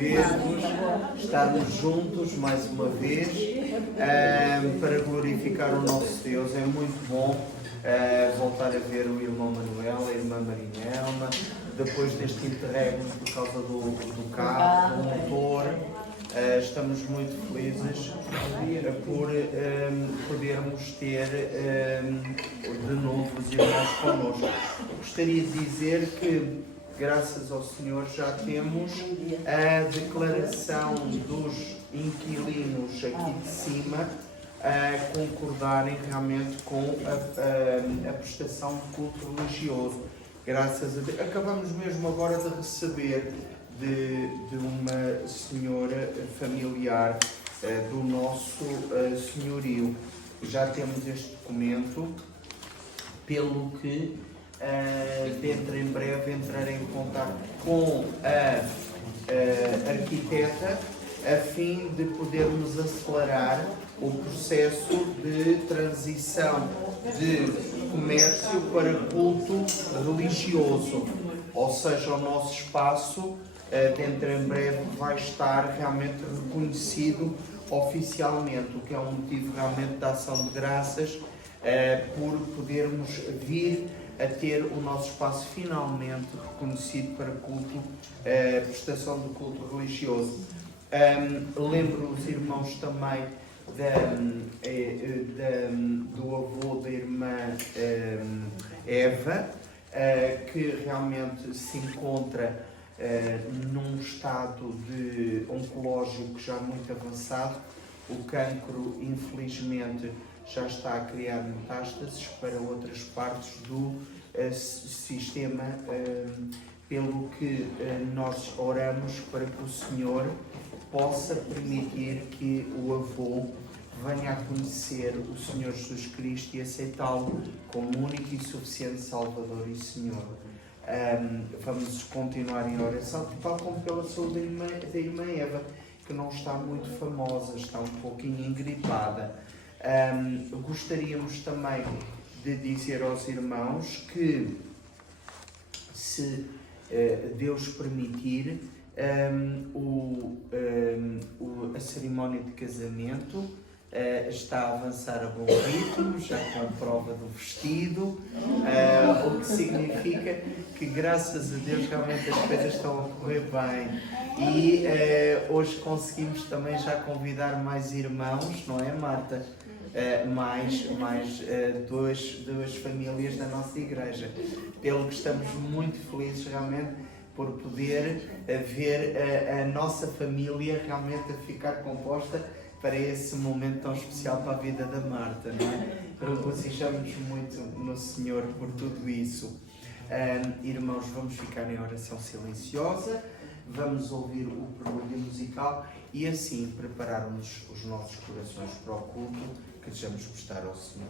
Vermos, estarmos juntos mais uma vez para glorificar o nosso Deus. É muito bom voltar a ver o irmão Manuel, a irmã Marinelma, depois deste interregno por causa do carro, do motor. Estamos muito felizes por podermos ter de novo os irmãos connosco. Gostaria de dizer que, graças ao Senhor, já temos a declaração dos inquilinos aqui de cima a concordarem realmente com a prestação de culto religioso. Graças a Deus. Acabamos mesmo agora de receber de uma senhora familiar do nosso senhorio. Já temos este documento, pelo que dentro em breve entrarei em contato com a arquiteta a fim de podermos acelerar o processo de transição de comércio para culto religioso. Ou seja, o nosso espaço dentro em breve vai estar realmente reconhecido oficialmente, o que é um motivo realmente de ação de graças por podermos vir a ter o nosso espaço finalmente reconhecido para culto, prestação do culto religioso. Lembro os irmãos também do avô da irmã Eva, que realmente se encontra num estado de oncológico já muito avançado. O cancro, infelizmente, já está a criar metástases para outras partes do sistema, pelo que nós oramos para que o Senhor possa permitir que o avô venha a conhecer o Senhor Jesus Cristo e aceitá-lo como único e suficiente Salvador e Senhor. Vamos continuar em oração, tal como pela saúde da irmã Eva, que não está muito famosa, está um pouquinho engripada. Gostaríamos também de dizer aos irmãos que, se Deus permitir, a cerimónia de casamento está a avançar a bom ritmo, já com a prova do vestido, o que significa que, graças a Deus, realmente as coisas estão a correr bem. E hoje conseguimos também já convidar mais irmãos, não é, Marta? Mais duas famílias da nossa igreja, pelo que estamos muito felizes realmente por poder ver a nossa família realmente a ficar composta para esse momento tão especial para a vida da Marta, não é? Regozijamos muito no Senhor por tudo isso. Irmãos, vamos ficar em oração silenciosa, vamos ouvir o prelúdio musical e assim prepararmos os nossos corações para o culto que desejamos prestar ao Senhor.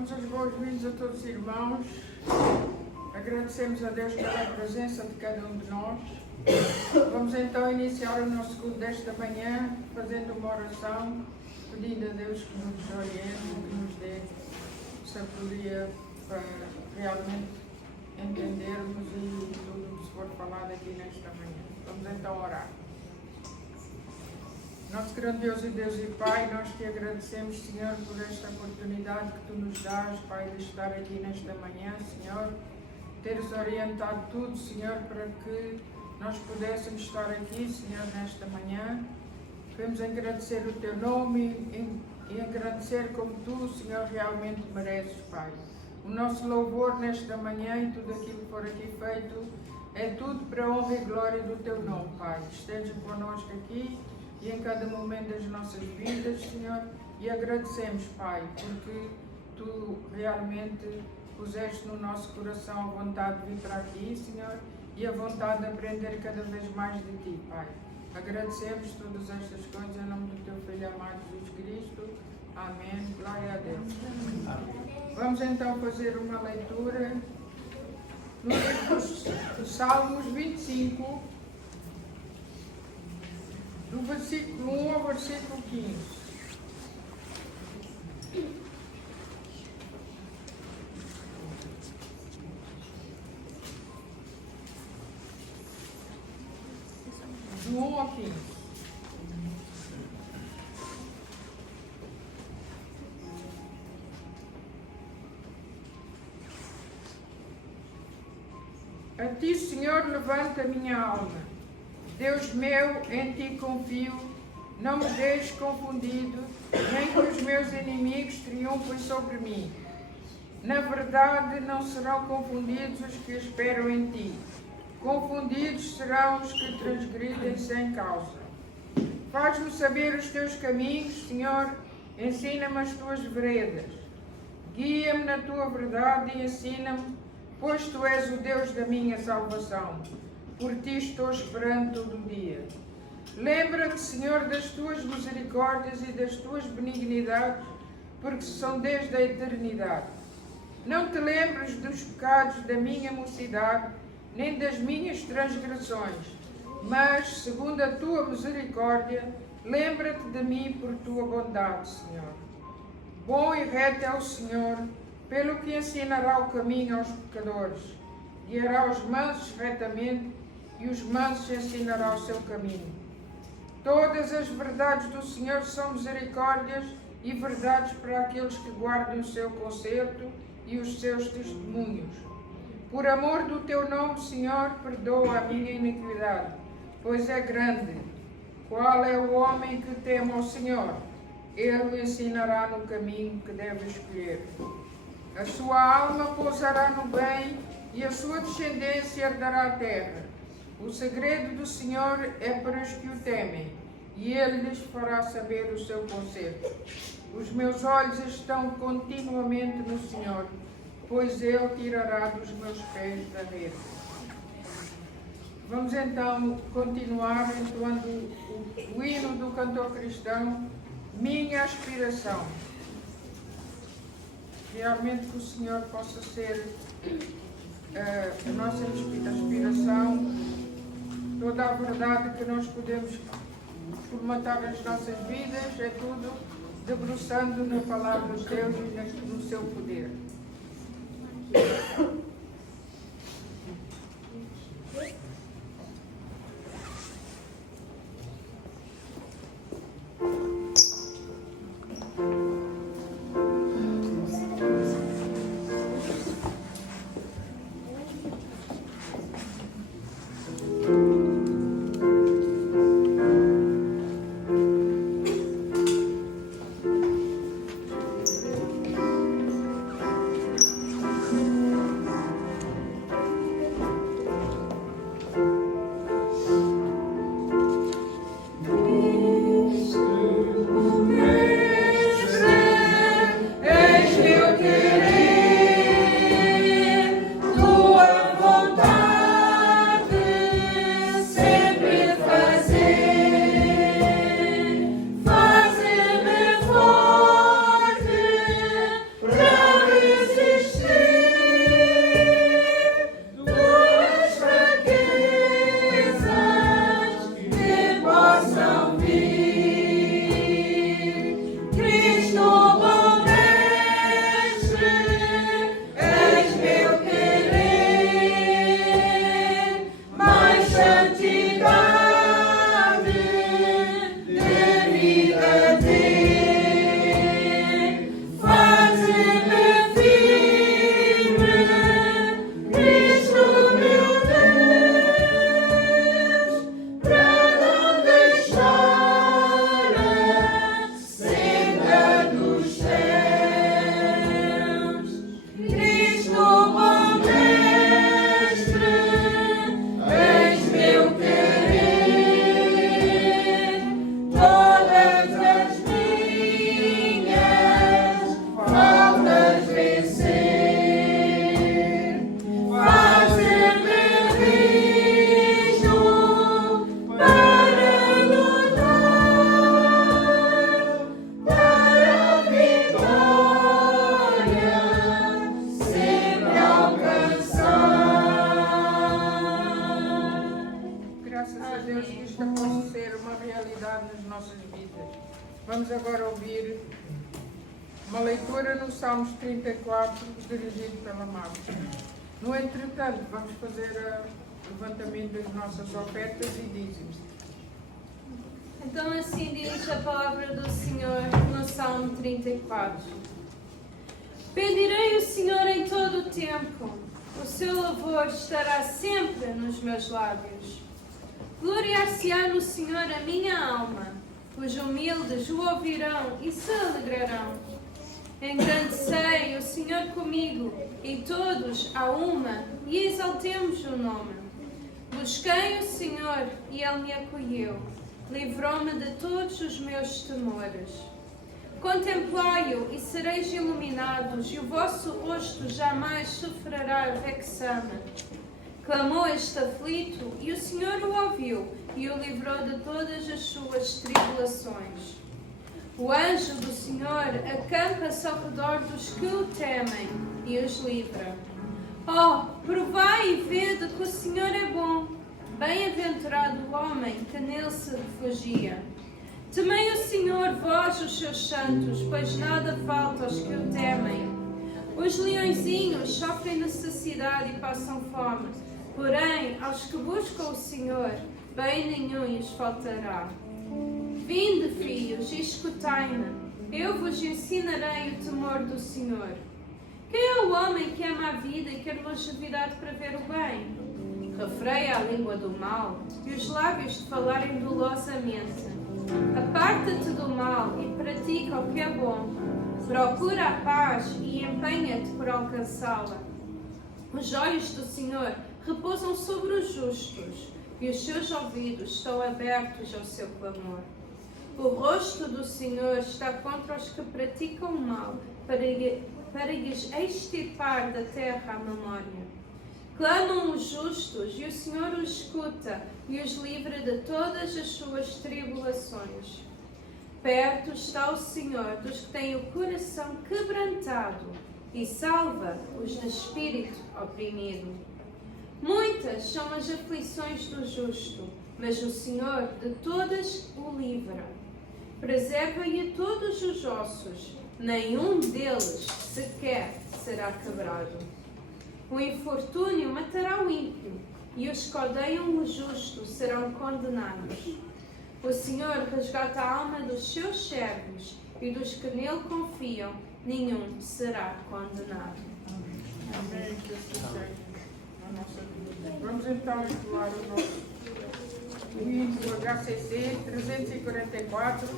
Damos as boas-vindas a todos os irmãos. Agradecemos a Deus pela presença de cada um de nós. Vamos então iniciar o nosso culto desta manhã fazendo uma oração, pedindo a Deus que nos oriente, que nos dê sabedoria para realmente entendermos e tudo que se for falado aqui nesta manhã. Vamos então orar. Nosso grandioso Deus e Pai, nós te agradecemos, Senhor, por esta oportunidade que Tu nos dás, Pai, de estar aqui nesta manhã, Senhor. Teres orientado tudo, Senhor, para que nós pudéssemos estar aqui, Senhor, nesta manhã. Queremos agradecer o Teu nome e agradecer como Tu, Senhor, realmente mereces, Pai. O nosso louvor nesta manhã e tudo aquilo que for aqui feito é tudo para a honra e glória do Teu nome, Pai. Esteja connosco aqui e em cada momento das nossas vidas, Senhor, e agradecemos, Pai, porque Tu realmente puseste no nosso coração a vontade de vir para aqui, Senhor, e a vontade de aprender cada vez mais de Ti, Pai. Agradecemos todas estas coisas em nome do Teu Filho amado Jesus Cristo. Amém. Glória a Deus. Amém. Vamos então fazer uma leitura no livro dos Salmos 25, do versículo 1 ao versículo 15. Do 1 ao 15. A Ti, Senhor, levanta a minha alma. Deus meu, em Ti confio, não me deixes confundido, nem que os meus inimigos triunfem sobre mim. Na verdade, não serão confundidos os que esperam em Ti. Confundidos serão os que transgridem sem causa. Faz-me saber os Teus caminhos, Senhor, ensina-me as Tuas veredas. Guia-me na Tua verdade e ensina-me, pois Tu és o Deus da minha salvação. Por Ti estou esperando todo o dia. Lembra-te, Senhor, das Tuas misericórdias e das Tuas benignidades, porque são desde a eternidade. Não te lembres dos pecados da minha mocidade, nem das minhas transgressões, mas, segundo a Tua misericórdia, lembra-te de mim por Tua bondade, Senhor. Bom e reto é o Senhor, pelo que ensinará o caminho aos pecadores. Guiará os mansos retamente, e os mansos ensinará o seu caminho. Todas as verdades do Senhor são misericórdias e verdades para aqueles que guardam o seu concerto e os seus testemunhos. Por amor do Teu nome, Senhor, perdoa a minha iniquidade, pois é grande. Qual é o homem que teme ao Senhor? Ele o ensinará no caminho que deve escolher. A sua alma pousará no bem e a sua descendência herdará a terra. O segredo do Senhor é para os que o temem, e Ele lhes fará saber o seu conserto. Os meus olhos estão continuamente no Senhor, pois Ele tirará dos meus pés da rede. Vamos então continuar entoando o hino do cantor cristão, Minha Aspiração. Realmente que o Senhor possa ser a nossa aspiração, toda a verdade que nós podemos formatar nas nossas vidas, é tudo debruçando na palavra de Deus e no seu poder. graças a Deus que isto possa ser uma realidade nas nossas vidas. Vamos agora ouvir uma leitura no Salmos 34, dirigido pela Marta. No entretanto, vamos fazer o levantamento das nossas ofertas e dízimos. Então assim diz a palavra do Senhor no Salmo 34. Bendirei o Senhor em todo o tempo, o seu louvor estará sempre nos meus lábios. Gloriar-se-á no Senhor a minha alma, os humildes o ouvirão e se alegrarão. Engrandecei o Senhor comigo, e todos a uma, e exaltemos o nome. Busquei o Senhor, e Ele me acolheu, livrou-me de todos os meus temores. Contemplai-o, e sereis iluminados, e o vosso rosto jamais sofrerá vexame. Clamou este aflito, e o Senhor o ouviu, e o livrou de todas as suas tribulações. O anjo do Senhor acampa-se ao redor dos que o temem e os livra. Oh, provai e vede que o Senhor é bom. Bem-aventurado o homem que nele se refugia. Temei o Senhor, vós, os seus santos, pois nada falta aos que o temem. Os leõezinhos sofrem necessidade e passam fome, porém, aos que buscam o Senhor, bem nenhum lhes faltará. Vinde, filhos, e escutai-me, eu vos ensinarei o temor do Senhor. Quem é o homem que ama a vida e quer longevidade para ver o bem? Refreia a língua do mal e os lábios de falarem dolosamente. Aparta-te do mal e pratica o que é bom. Procura a paz e empenha-te por alcançá-la. Os olhos do Senhor repousam sobre os justos e os seus ouvidos estão abertos ao seu clamor. O rosto do Senhor está contra os que praticam o mal, para lhes extirpar da terra a memória. Clamam os justos, e o Senhor os escuta, e os livra de todas as suas tribulações. Perto está o Senhor dos que têm o coração quebrantado, e salva os de espírito oprimido. Muitas são as aflições do justo, mas o Senhor de todas o livra. Preserva-lhe todos os ossos, nenhum deles sequer será quebrado. O infortúnio matará o ímpio, e os que odeiam o justo serão condenados. O Senhor resgata a alma dos seus servos, e dos que nele confiam, nenhum será condenado. Amém. Que assim seja na nossa vida. Vamos então entoar o nosso hino HCC 344,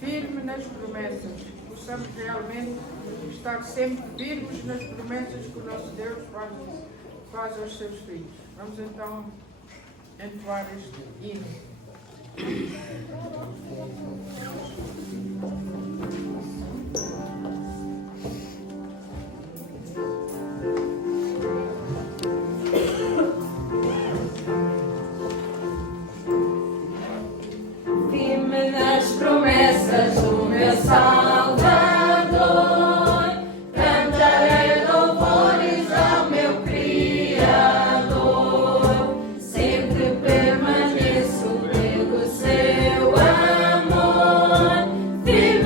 firme nas promessas. Possamos realmente estar sempre firmes nas promessas que o nosso Deus faz aos seus filhos. Vamos então entoar este hino. Firme nas promessas do meu Salvador, cantarei louvores ao meu Criador. Sempre permaneço pelo seu amor, firme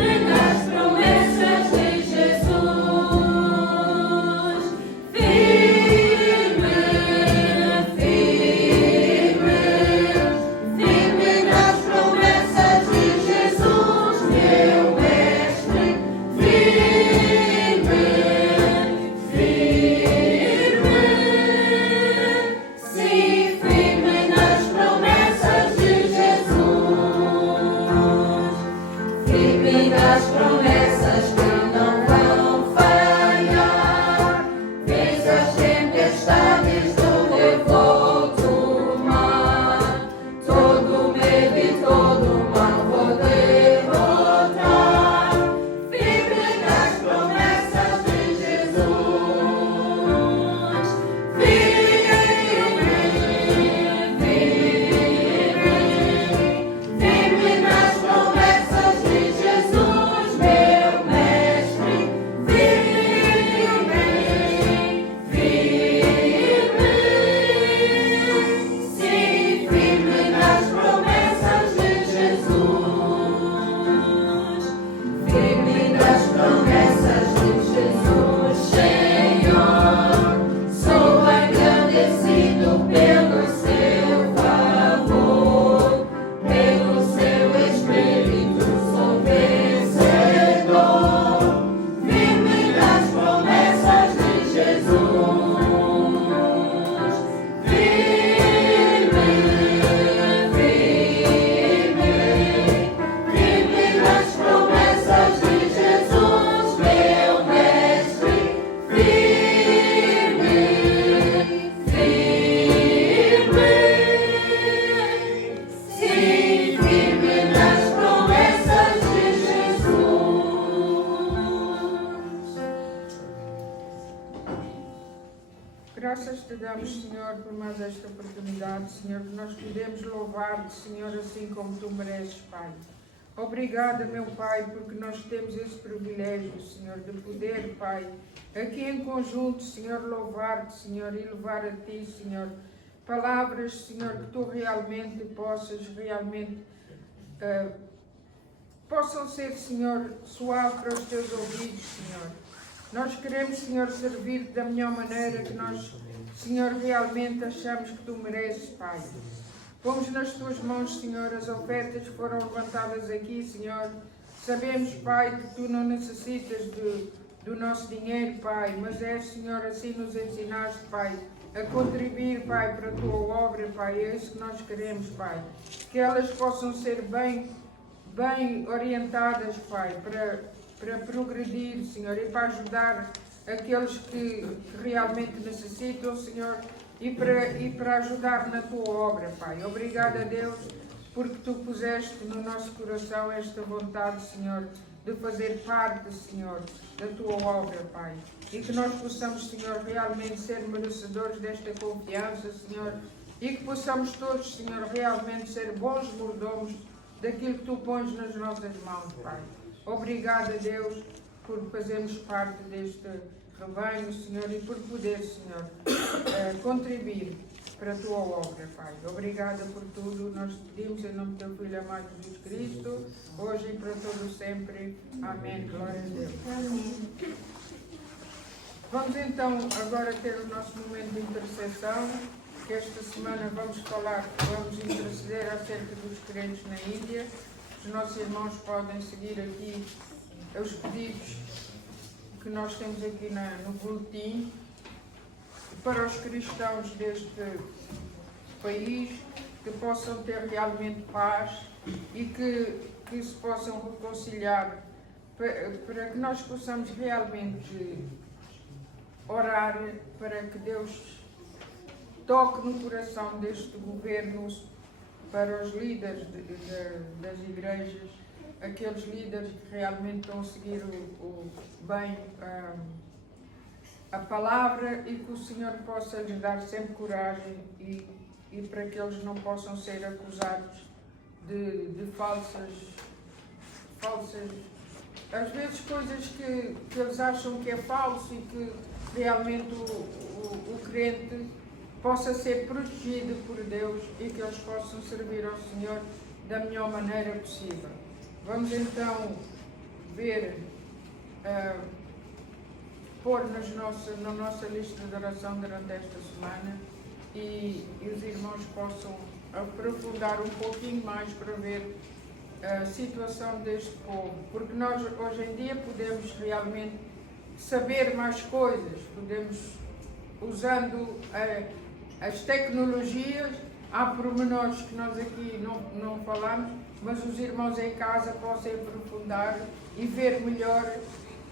te damos, Senhor, por mais esta oportunidade, Senhor, que nós podemos louvar-te, Senhor, assim como tu mereces, Pai. Obrigada, meu Pai, porque nós temos esse privilégio, Senhor, de poder, Pai, aqui em conjunto, Senhor, louvar-te, Senhor, e levar a Ti, Senhor, palavras, Senhor, que Tu realmente possas, possam ser, Senhor, suave para os Teus ouvidos, Senhor. Nós queremos, Senhor, servir-te da melhor maneira que nós, Senhor, realmente achamos que Tu mereces, Pai. Pomos nas Tuas mãos, Senhor, as ofertas que foram levantadas aqui, Senhor. Sabemos, Pai, que Tu não necessitas do nosso dinheiro, Pai, mas é, Senhor, assim nos ensinaste, Pai, a contribuir, Pai, para a Tua obra, Pai. É isso que nós queremos, Pai. Que elas possam ser bem orientadas, Pai, para progredir, Senhor, e para ajudar aqueles que realmente necessitam, Senhor, e para ajudar na Tua obra, Pai. Obrigada, Deus, porque Tu puseste no nosso coração esta vontade, Senhor, de fazer parte, Senhor, da Tua obra, Pai. E que nós possamos, Senhor, realmente ser merecedores desta confiança, Senhor, e que possamos todos, Senhor, realmente ser bons mordomos daquilo que Tu pões nas nossas mãos, Pai. Obrigada, Deus, por fazermos parte deste rebanho, Senhor, e por poder, Senhor, contribuir para a Tua obra, Pai. Obrigada por tudo. Nós te pedimos em nome do Teu Filho amado Jesus Cristo, hoje e para todo sempre. Amém. Glória a Deus. Vamos então agora ter o nosso momento de intercessão, que esta semana vamos interceder acerca dos crentes na Índia. Os nossos irmãos podem seguir aqui os pedidos que nós temos aqui no boletim para os cristãos deste país, que possam ter realmente paz e que se possam reconciliar, para que nós possamos realmente orar para que Deus toque no coração deste governo, para os líderes das igrejas, aqueles líderes que realmente estão a seguir bem a palavra, e que o Senhor possa lhes dar sempre coragem e para que eles não possam ser acusados de falsas, às vezes coisas que eles acham que é falso, e que realmente o crente possa ser protegido por Deus e que eles possam servir ao Senhor da melhor maneira possível. Vamos então ver, pôr na nossa lista de oração durante esta semana, e os irmãos possam aprofundar um pouquinho mais para ver a situação deste povo, porque nós hoje em dia podemos realmente saber mais coisas, podemos, usando as tecnologias, há pormenores que nós aqui não falamos, mas os irmãos em casa possam aprofundar e ver melhor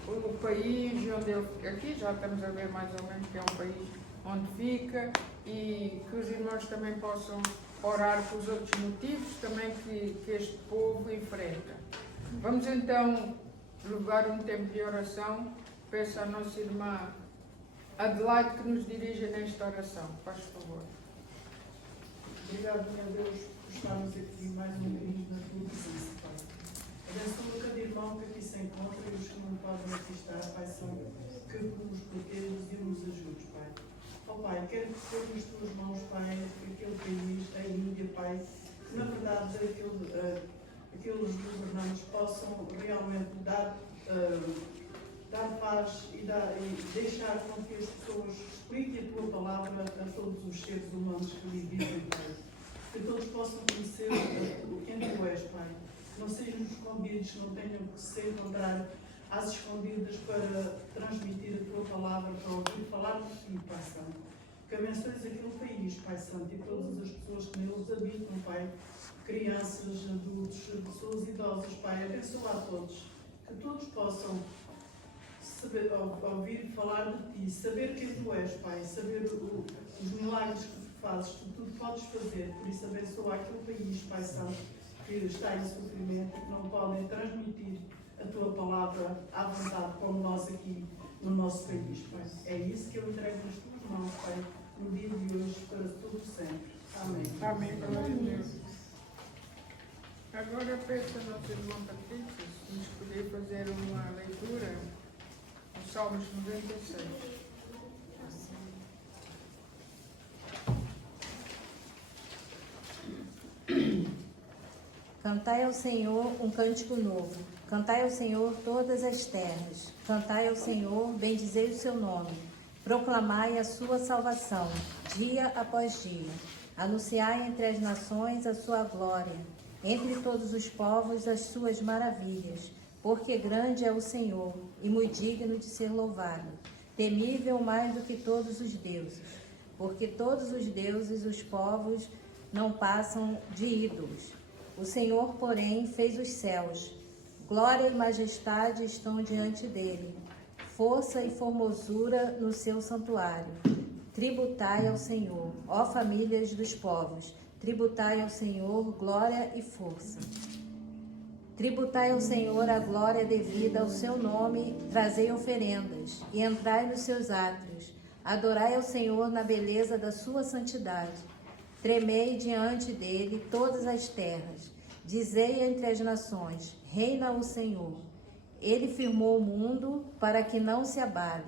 o país onde aqui já estamos a ver mais ou menos que é um país onde fica, e que os irmãos também possam orar pelos outros motivos também que este povo enfrenta. Vamos então levar um tempo de oração. Peço à nossa irmã Adelaide que nos dirija nesta oração. Faz favor. Obrigado, meu Deus, por estarmos aqui mais um bocadinho na tua presença, Pai. Abençoa cada irmão que aqui se encontra e os que não podem aqui estar, Pai, são que nos protejas e nos ajudes, Pai. Ó Pai, quero pôr nas tuas mãos, Pai, aquele país, a Índia, Pai, que na verdade aqueles governantes possam realmente dar paz e deixar com que as pessoas expliquem a tua palavra a todos os seres humanos que ali vivem, Pai. Que todos possam conhecer quem tu és, Pai. Não sejam escondidos, não tenham que se encontrar às escondidas para transmitir a tua palavra, para ouvir falar de ti, Pai Santo. Que abençoes aquele país, Pai Santo, e todas as pessoas que neles habitam, Pai. Crianças, adultos, pessoas idosas, Pai. Abençoa a todos. Que todos possam saber, ouvir falar de ti, saber quem tu és, Pai, saber os milagres que tu fazes, que tu podes fazer. Por isso abençoa aquele país, Pai Santo, que está em sofrimento e que não podem transmitir a tua palavra à vontade, como nós aqui no nosso país, Pai. É isso que eu entrego nas tuas mãos, Pai, no dia de hoje, para todo sempre. Amém. Amém. Glória a Deus. Agora peço a nossa irmã Patrícia se nos poder fazer uma leitura dos Salmos 96. Cantai ao Senhor um cântico novo. Cantai ao Senhor todas as terras. Cantai ao Senhor, bendizei o seu nome. Proclamai a sua salvação, dia após dia. Anunciai entre as nações a sua glória, entre todos os povos as suas maravilhas. Porque grande é o Senhor e muito digno de ser louvado, temível mais do que todos os deuses. Porque todos os deuses, os povos, não passam de ídolos. O Senhor, porém, fez os céus. Glória e majestade estão diante dele. Força e formosura no seu santuário. Tributai ao Senhor, ó famílias dos povos. Tributai ao Senhor glória e força. Tributai ao Senhor a glória devida ao seu nome. Trazei oferendas e entrai nos seus átrios. Adorai ao Senhor na beleza da sua santidade. Tremei diante dele todas as terras. Dizei entre as nações, reina o Senhor. Ele firmou o mundo para que não se abale,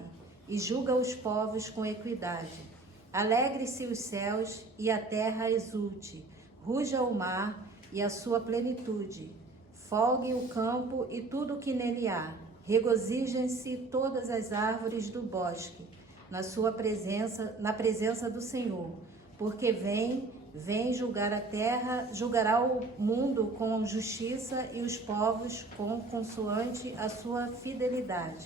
e julga os povos com equidade. Alegre-se os céus e a terra exulte. Ruja o mar e a sua plenitude. Folgue o campo e tudo o que nele há. Regozijem-se todas as árvores do bosque, na presença do Senhor. Porque vem julgar a terra, julgará o mundo com justiça e os povos consoante a sua fidelidade.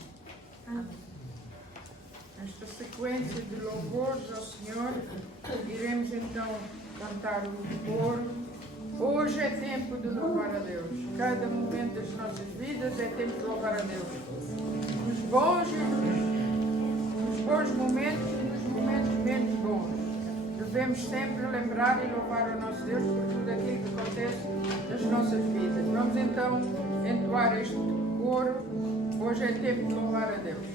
Nesta sequência de louvores ao Senhor, iremos então cantar o louvor. Hoje é tempo de louvar a Deus. Cada momento das nossas vidas é tempo de louvar a Deus. Nos bons momentos e nos momentos menos bons. Devemos sempre lembrar e louvar o nosso Deus por tudo aquilo que acontece nas nossas vidas. Vamos então entoar este coro. Hoje é tempo de louvar a Deus.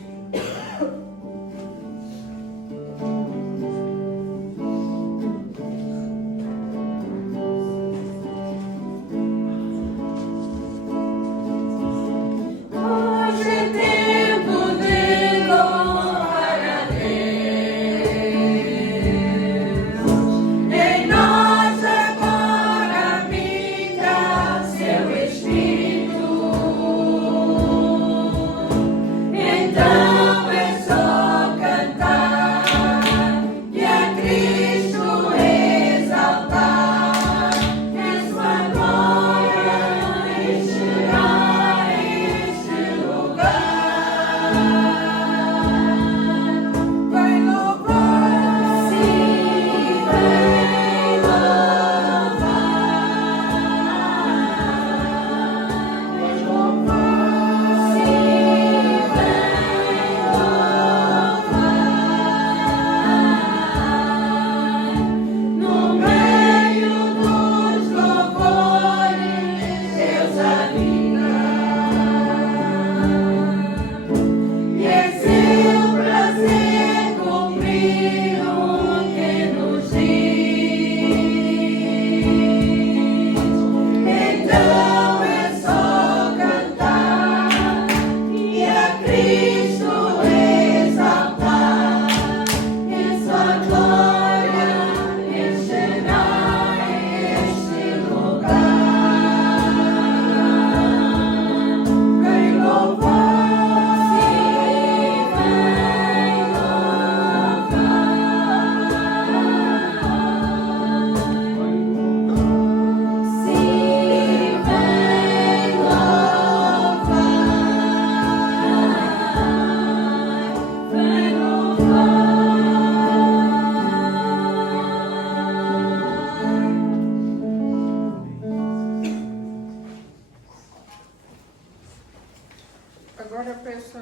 Agora peço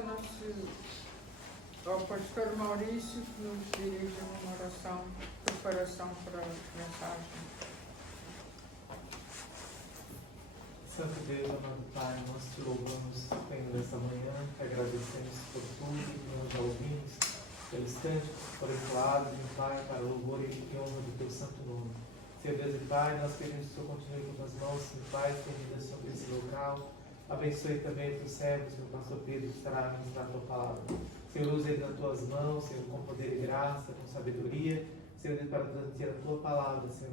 ao pastor Maurício que nos dirija uma oração, preparação para a mensagem. Santo Deus, amado Pai, nós te louvamos, Senhor, nessa manhã, te agradecemos por tudo que nós já ouvimos, pelos cânticos que foram entoados, meu Pai, para o louvor e honra do teu santo nome. Senhor Deus e Pai, nós pedimos que o Senhor continue com as mãos, meu Pai, estendidas sobre esse local. Abençoe também os teus servos, meu pastor Pedro, que estará a ministrar a tua palavra. Senhor, use ele nas tuas mãos, Senhor, com poder e graça, com sabedoria. Senhor, para transmitir a tua palavra, Senhor,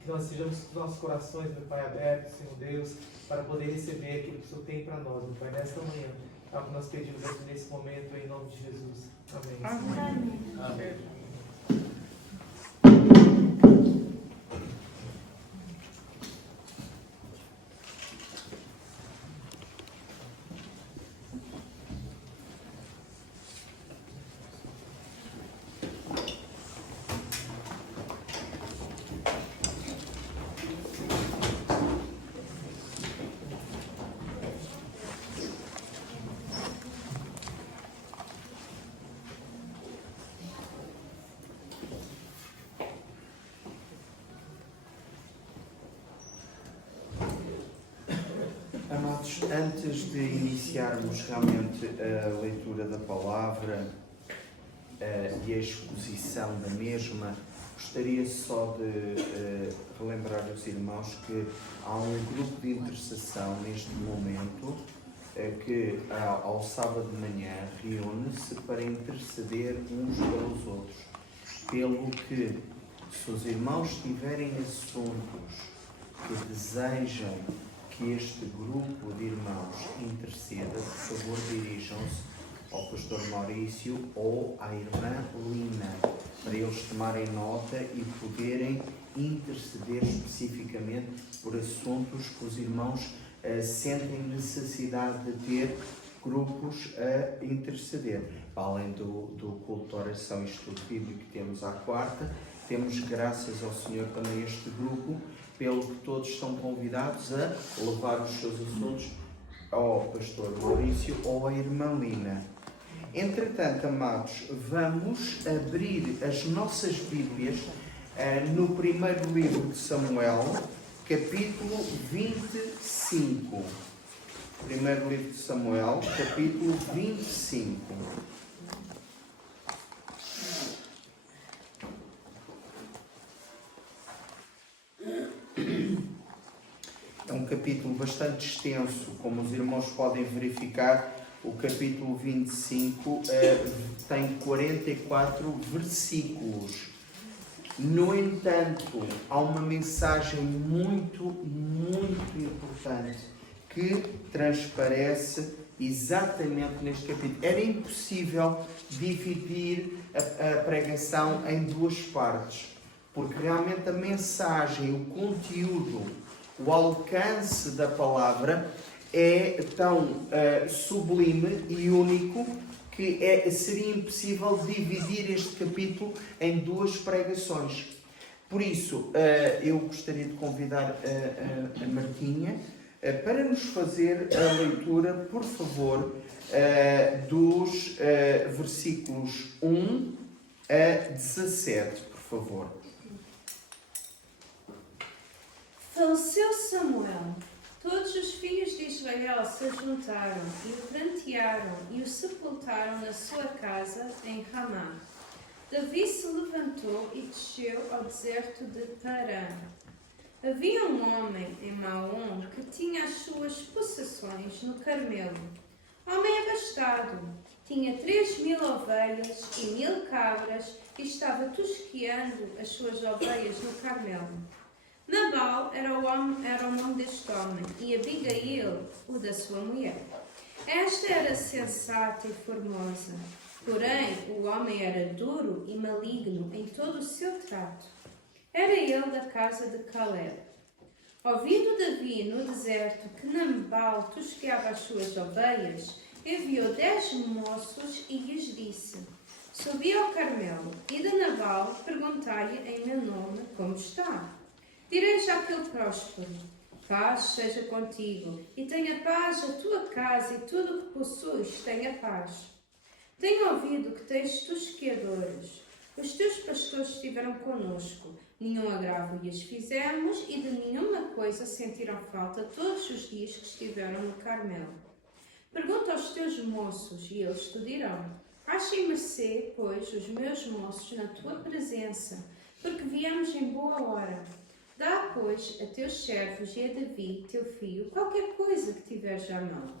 que nós sejamos com nossos corações, meu Pai, abertos, Senhor Deus, para poder receber aquilo que o Senhor tem para nós, meu Pai, nesta manhã. É o que nós pedimos aqui nesse momento, em nome de Jesus. Amém. Amém. Amém. Amados, antes de iniciarmos realmente a leitura da palavra e a exposição da mesma, gostaria só de relembrar aos irmãos que há um grupo de intercessão neste momento que ao sábado de manhã reúne-se para interceder uns pelos outros, pelo que, se os irmãos tiverem assuntos que desejam que este grupo de irmãos interceda, por favor dirijam-se ao pastor Maurício ou à irmã Lina, para eles tomarem nota e poderem interceder especificamente por assuntos que os irmãos sentem necessidade de ter grupos a interceder. Além do culto de oração e estudo bíblico que temos à quarta, temos, graças ao Senhor, também este grupo, pelo que todos estão convidados a levar os seus assuntos ao pastor Maurício ou à irmã Lina. Entretanto, amados, vamos abrir as nossas Bíblias no primeiro livro de Samuel, capítulo 25. Primeiro livro de Samuel, capítulo 25. É um capítulo bastante extenso, como os irmãos podem verificar. O capítulo 25 tem 44 versículos. No entanto, há uma mensagem muito, muito importante que transparece exatamente neste capítulo. Era impossível dividir a pregação em duas partes, porque realmente a mensagem, o conteúdo, o alcance da palavra é tão sublime e único que seria impossível dividir este capítulo em duas pregações. Por isso, eu gostaria de convidar a Martinha para nos fazer a leitura, por favor, dos versículos 1 a 17, por favor. Faleceu Samuel. Todos os filhos de Israel se juntaram e o prantearam e o sepultaram na sua casa em Ramá. Davi se levantou e desceu ao deserto de Parã. Havia um homem em Maom que tinha as suas possessões no Carmelo. Homem abastado, tinha 3.000 ovelhas e 1.000 cabras e estava tosqueando as suas ovelhas no Carmelo. Nabal era o nome deste homem, e Abigail, o da sua mulher. Esta era sensata e formosa, porém o homem era duro e maligno em todo o seu trato. Era ele da casa de Caleb. Ouvindo Davi no deserto que Nabal tosqueava as suas ovelhas, enviou 10 moços e lhes disse: Subi ao Carmelo, e de Nabal perguntai-lhe em meu nome como está. Direis àquele próspero: paz seja contigo, e tenha paz a tua casa e tudo o que possuis tenha paz. Tenho ouvido que tens tosqueadores. Os teus pastores estiveram conosco, nenhum agravo lhes fizemos e de nenhuma coisa sentiram falta todos os dias que estiveram no Carmelo. Pergunta aos teus moços e eles te dirão: Achem mercê, pois, os meus moços na tua presença, porque viemos em boa hora. Dá, pois, a teus servos e a Davi, teu filho, qualquer coisa que tiveres à mão.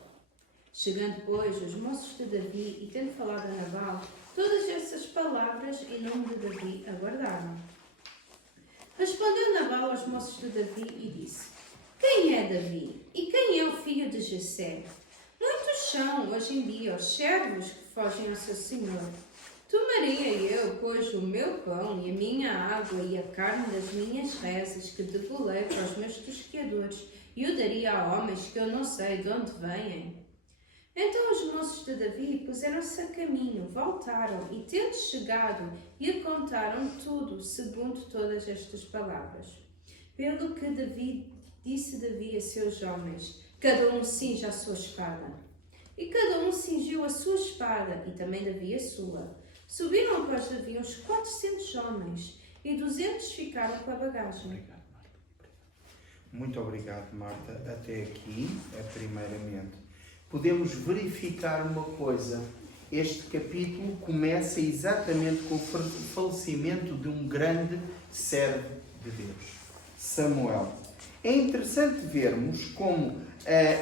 Chegando, pois, os moços de Davi e tendo falado a Nabal, todas essas palavras em nome de Davi aguardaram. Respondeu Nabal aos moços de Davi e disse: Quem é Davi? E quem é o filho de Jessé? Muitos são, hoje em dia, os servos que fogem ao seu senhor. Tomaria eu, pois, o meu pão e a minha água e a carne das minhas rezas que degolei para os meus tosqueadores e o daria a homens que eu não sei de onde vêm? Então os moços de Davi puseram-se a caminho, voltaram e, tendo chegado, lhe contaram tudo, segundo todas estas palavras. Pelo que disse Davi a seus homens: Cada um cinja a sua espada. E cada um cingiu a sua espada, e também Davi a sua. Subiram após Davi uns 400 homens, e 200 ficaram com a bagagem. Muito obrigado, Marta. Até aqui, primeiramente, podemos verificar uma coisa. Este capítulo começa exatamente com o falecimento de um grande servo de Deus, Samuel. É interessante vermos como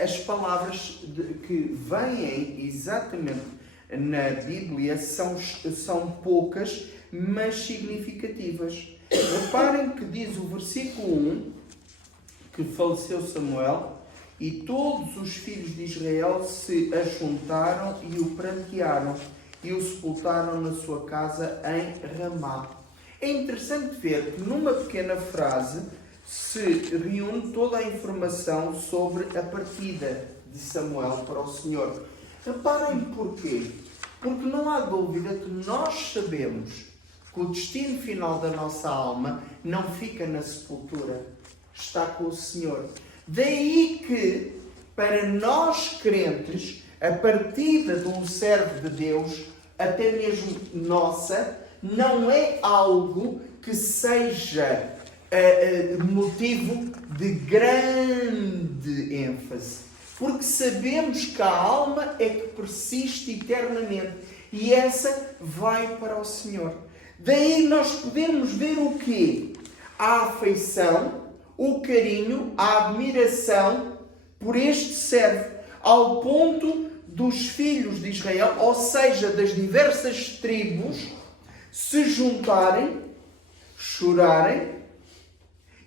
as palavras que vêm exatamente na Bíblia são poucas, mas significativas. Reparem que diz o versículo 1 que faleceu Samuel e todos os filhos de Israel se ajuntaram e o prantearam e o sepultaram na sua casa em Ramá. É interessante ver que numa pequena frase se reúne toda a informação sobre a partida de Samuel para o Senhor. Reparem porquê. Porque não há dúvida que nós sabemos que o destino final da nossa alma não fica na sepultura, está com o Senhor. Daí que, para nós crentes, a partida de um servo de Deus, até mesmo nossa, não é algo que seja motivo de grande ênfase. Porque sabemos que a alma é que persiste eternamente e essa vai para o Senhor. Daí nós podemos ver o quê? A afeição, o carinho, a admiração por este servo, ao ponto dos filhos de Israel, ou seja, das diversas tribos, se juntarem, chorarem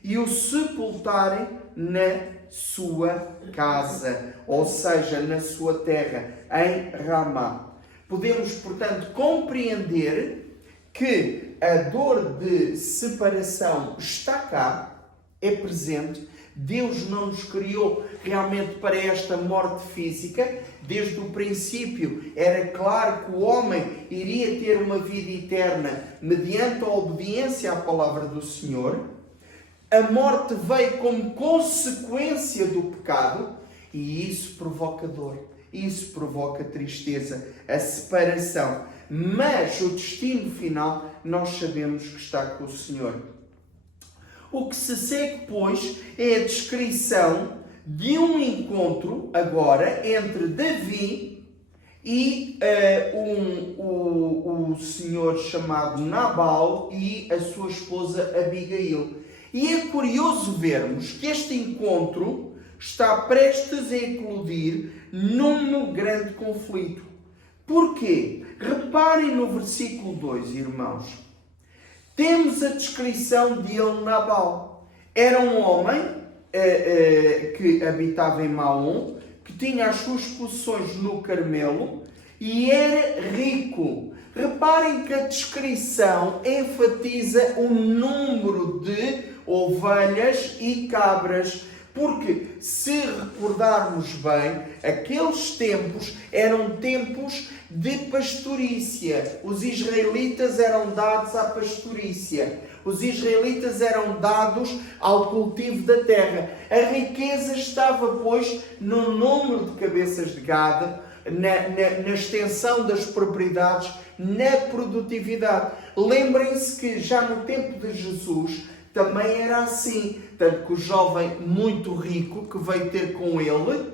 e o sepultarem na sua casa, ou seja, na sua terra, em Ramá. Podemos, portanto, compreender que a dor de separação está cá, é presente. Deus não nos criou realmente para esta morte física. Desde o princípio era claro que o homem iria ter uma vida eterna mediante a obediência à palavra do Senhor. A morte veio como consequência do pecado e isso provoca dor, isso provoca tristeza, a separação. Mas o destino final nós sabemos que está com o Senhor. O que se segue, pois, é a descrição de um encontro agora entre Davi e o senhor chamado Nabal e a sua esposa Abigail. E é curioso vermos que este encontro está prestes a eclodir num grande conflito. Porquê? Reparem no versículo 2, irmãos. Temos a descrição de Nabal. Era um homem que habitava em Maom, que tinha as suas possessões no Carmelo e era rico. Reparem que a descrição enfatiza o número de ovelhas e cabras, porque, se recordarmos bem, aqueles tempos eram tempos de pastorícia. Os israelitas eram dados à pastorícia. Os israelitas eram dados ao cultivo da terra. A riqueza estava, pois, no número de cabeças de gado, na extensão das propriedades, na produtividade. Lembrem-se que já no tempo de Jesus também era assim. Tanto que o jovem muito rico que veio ter com ele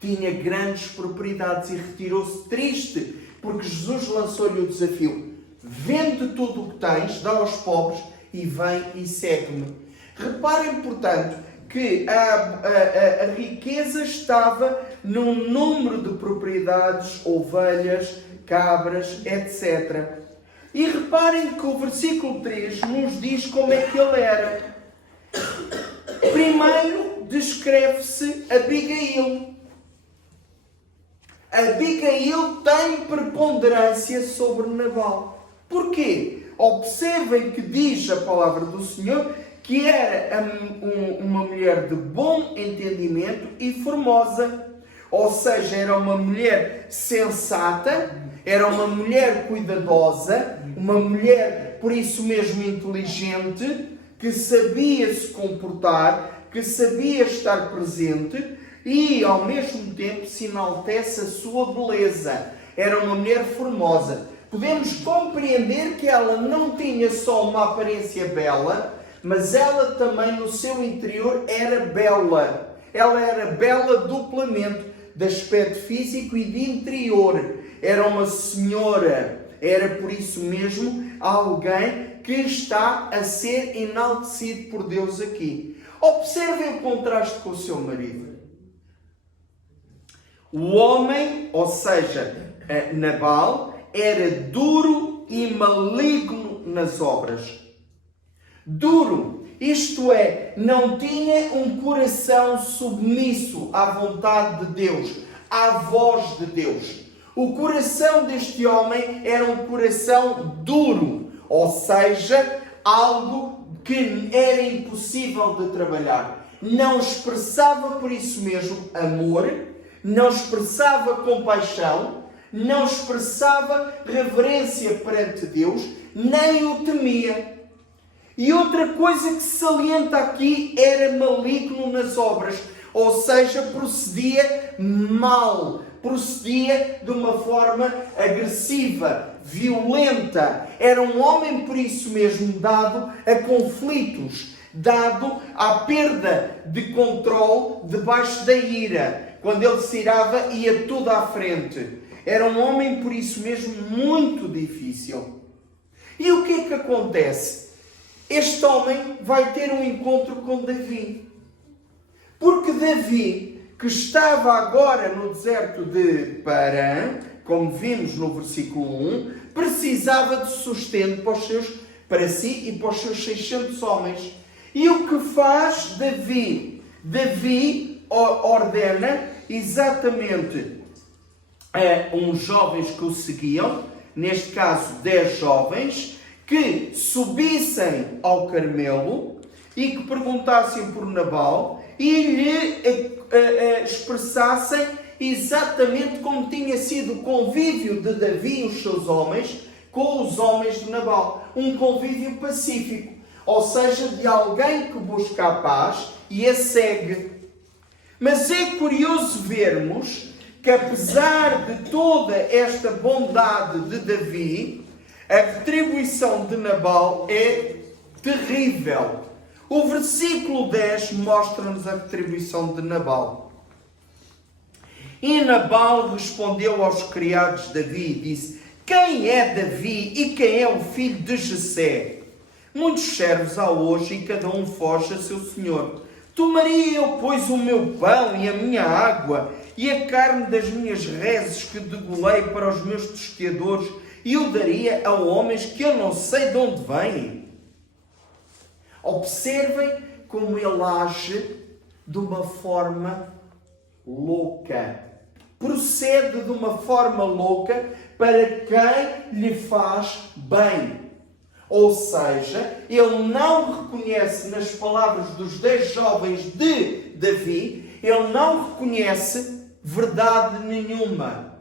tinha grandes propriedades e retirou-se triste Porque Jesus lançou-lhe o desafio: vende tudo o que tens, dá aos pobres e vem e segue-me. Reparem, portanto, que a riqueza estava num número de propriedades, ovelhas, cabras, etc. E reparem que o versículo 3 nos diz como é que ele era. Primeiro descreve-se Abigail. Abigail tem preponderância sobre Nabal. Porquê? Observem que diz a palavra do Senhor que era uma mulher de bom entendimento e formosa. Ou seja, era uma mulher sensata, era uma mulher cuidadosa, uma mulher, por isso mesmo, inteligente, que sabia se comportar, que sabia estar presente e, ao mesmo tempo, se enaltece a sua beleza. Era uma mulher formosa. Podemos compreender que ela não tinha só uma aparência bela, mas ela também, no seu interior, era bela. Ela era bela duplamente, de aspecto físico e de interior. Era uma senhora, era por isso mesmo alguém que está a ser enaltecido por Deus aqui. Observem o contraste com o seu marido. O homem, ou seja, Nabal, era duro e maligno nas obras. Duro, isto é, não tinha um coração submisso à vontade de Deus, à voz de Deus. O coração deste homem era um coração duro, ou seja, algo que era impossível de trabalhar. Não expressava por isso mesmo amor, não expressava compaixão, não expressava reverência perante Deus, nem o temia. E outra coisa que se salienta aqui, era maligno nas obras, ou seja, procedia mal, procedia de uma forma agressiva, violenta. Era um homem, por isso mesmo, dado a conflitos, dado à perda de controle debaixo da ira. Quando ele se irava, ia tudo à frente. Era um homem, por isso mesmo, muito difícil. E o que é que acontece? Este homem vai ter um encontro com Davi. Porque Davi, que estava agora no deserto de Parã, como vimos no versículo 1, precisava de sustento para si e para os seus 600 homens. E o que faz Davi? Davi ordena exatamente a uns jovens que o seguiam, neste caso 10 jovens, que subissem ao Carmelo e que perguntassem por Nabal e lhe expressassem exatamente como tinha sido o convívio de Davi e os seus homens com os homens de Nabal. Um convívio pacífico, ou seja, de alguém que busca a paz e a segue. Mas é curioso vermos que, apesar de toda esta bondade de Davi, a retribuição de Nabal é terrível. O versículo 10 mostra-nos a retribuição de Nabal. E Nabal respondeu aos criados de Davi e disse: quem é Davi e quem é o filho de Jessé? Muitos servos há hoje e cada um foge a seu senhor. Tomaria eu, pois, o meu pão e a minha água e a carne das minhas reses que degolei para os meus tosqueadores e o daria a homens que eu não sei de onde vêm? Observem como ele age de uma forma louca. Procede de uma forma louca para quem lhe faz bem. Ou seja, ele não reconhece nas palavras dos 10 jovens de Davi, ele não reconhece verdade nenhuma.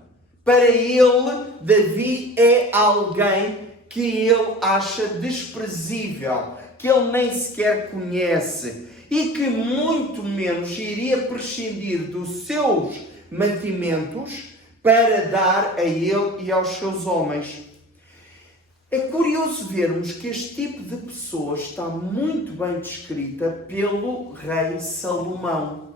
Para ele, Davi é alguém que ele acha desprezível, que ele nem sequer conhece e que muito menos iria prescindir dos seus mantimentos para dar a ele e aos seus homens. É curioso vermos que este tipo de pessoa está muito bem descrita pelo rei Salomão.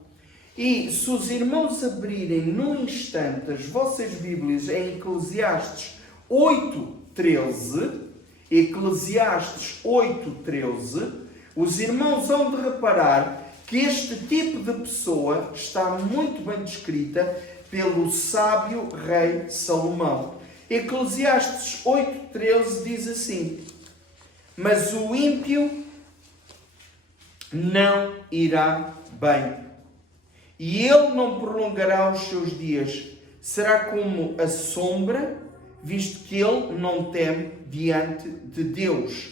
E se os irmãos abrirem num instante as vossas Bíblias em Eclesiastes 8:13, Eclesiastes 8:13, os irmãos hão de reparar que este tipo de pessoa está muito bem descrita pelo sábio rei Salomão. Eclesiastes 8:13 diz assim: mas o ímpio não irá bem, e ele não prolongará os seus dias. Será como a sombra, visto que ele não teme diante de Deus.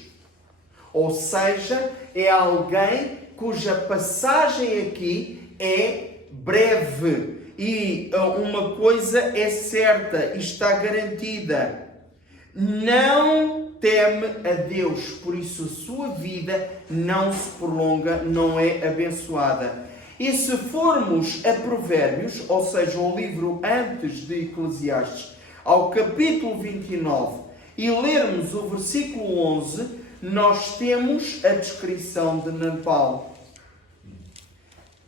Ou seja, é alguém cuja passagem aqui é breve. E uma coisa é certa e está garantida: não teme a Deus, por isso a sua vida não se prolonga, não é abençoada. E se formos a Provérbios, ou seja, o livro antes de Eclesiastes, ao capítulo 29, e lermos o versículo 11, nós temos a descrição de Nabal.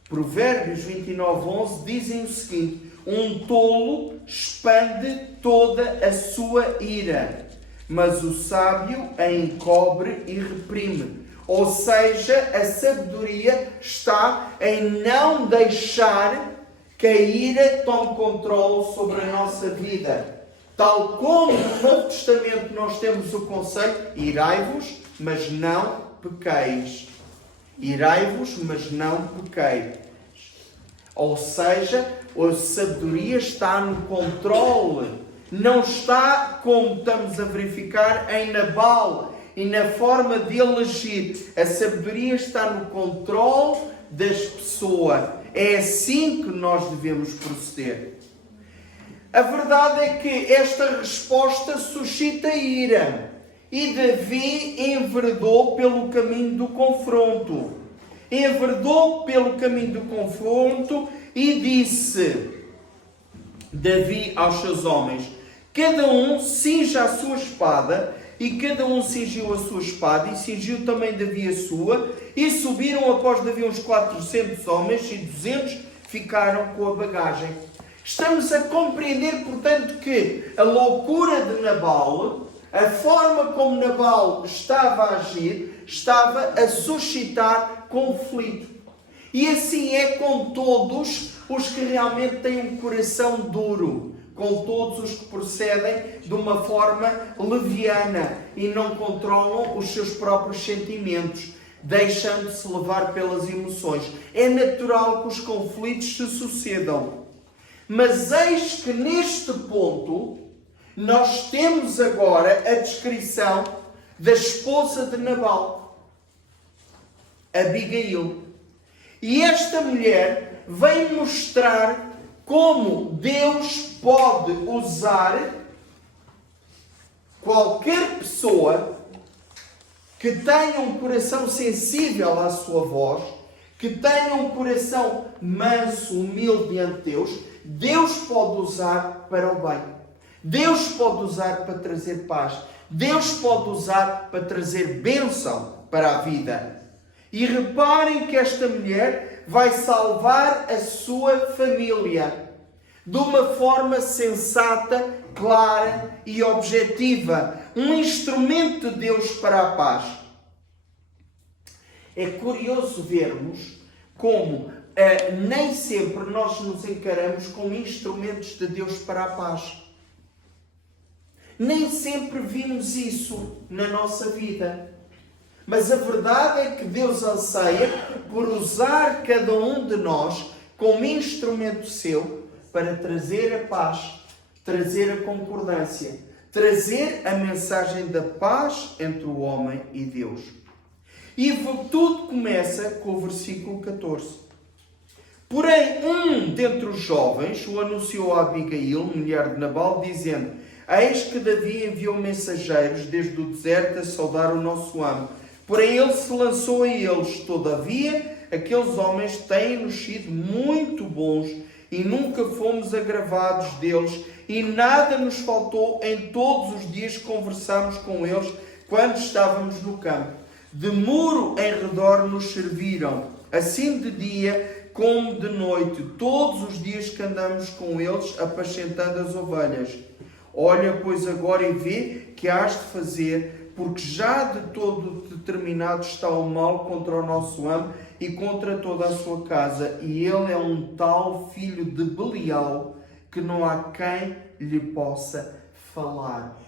Provérbios 29:11 dizem o seguinte: um tolo expande toda a sua ira, mas o sábio a encobre e reprime. Ou seja, a sabedoria está em não deixar que a ira tome controle sobre a nossa vida. Tal como no Novo Testamento nós temos o conselho: irai-vos, mas não pequeis. Irai-vos, mas não pequeis. Ou seja, a sabedoria está no controle. Não está, como estamos a verificar, em Nabal e na forma dele agir. A sabedoria está no controle das pessoas. É assim que nós devemos proceder. A verdade é que esta resposta suscita ira. E Davi enveredou pelo caminho do confronto. Enveredou pelo caminho do confronto e disse Davi aos seus homens: cada um cinja a sua espada. E cada um cingiu a sua espada, e cingiu também Davi a sua, e subiram após Davi uns 400 homens, e 200 ficaram com a bagagem. Estamos a compreender, portanto, que a loucura de Nabal, a forma como Nabal estava a agir, estava a suscitar conflito. E assim é com todos os que realmente têm um coração duro, com todos os que procedem de uma forma leviana e não controlam os seus próprios sentimentos, deixando-se levar pelas emoções. É natural que os conflitos se sucedam. Mas eis que neste ponto nós temos agora a descrição da esposa de Nabal, Abigail. E esta mulher vem mostrar como Deus pode usar qualquer pessoa que tenha um coração sensível à sua voz, que tenha um coração manso, humilde diante de Deus. Deus pode usar para o bem. Deus pode usar para trazer paz. Deus pode usar para trazer bênção para a vida. E reparem que esta mulher vai salvar a sua família de uma forma sensata, clara e objetiva. Um instrumento de Deus para a paz. É curioso vermos como nem sempre nós nos encaramos como instrumentos de Deus para a paz. Nem sempre vimos isso na nossa vida. Mas a verdade é que Deus anseia por usar cada um de nós como instrumento seu para trazer a paz, trazer a concordância, trazer a mensagem da paz entre o homem e Deus. E tudo começa com o versículo 14. Porém, um dentre os jovens o anunciou a Abigail, mulher de Nabal, dizendo: eis que Davi enviou mensageiros desde o deserto a saudar o nosso amo. Porém, ele se lançou a eles. Todavia, aqueles homens têm-nos sido muito bons e nunca fomos agravados deles, e nada nos faltou em todos os dias que conversámos com eles quando estávamos no campo. De muro em redor nos serviram, assim de dia como de noite, todos os dias que andamos com eles, apacentando as ovelhas. Olha, pois, agora e vê que has de fazer, porque já de todo determinado está o mal contra o nosso amo e contra toda a sua casa, e ele é um tal filho de Belial que não há quem lhe possa falar.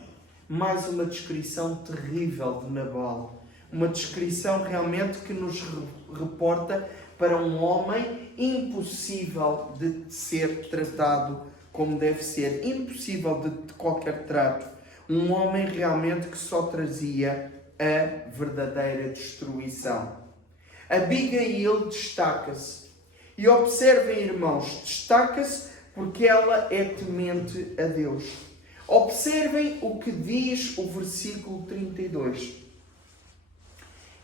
Mais uma descrição terrível de Nabal. Uma descrição realmente que nos reporta para um homem impossível de ser tratado como deve ser. Impossível de qualquer trato. Um homem realmente que só trazia a verdadeira destruição. Abigail destaca-se. E observem, irmãos, destaca-se porque ela é temente a Deus. Observem o que diz o versículo 32.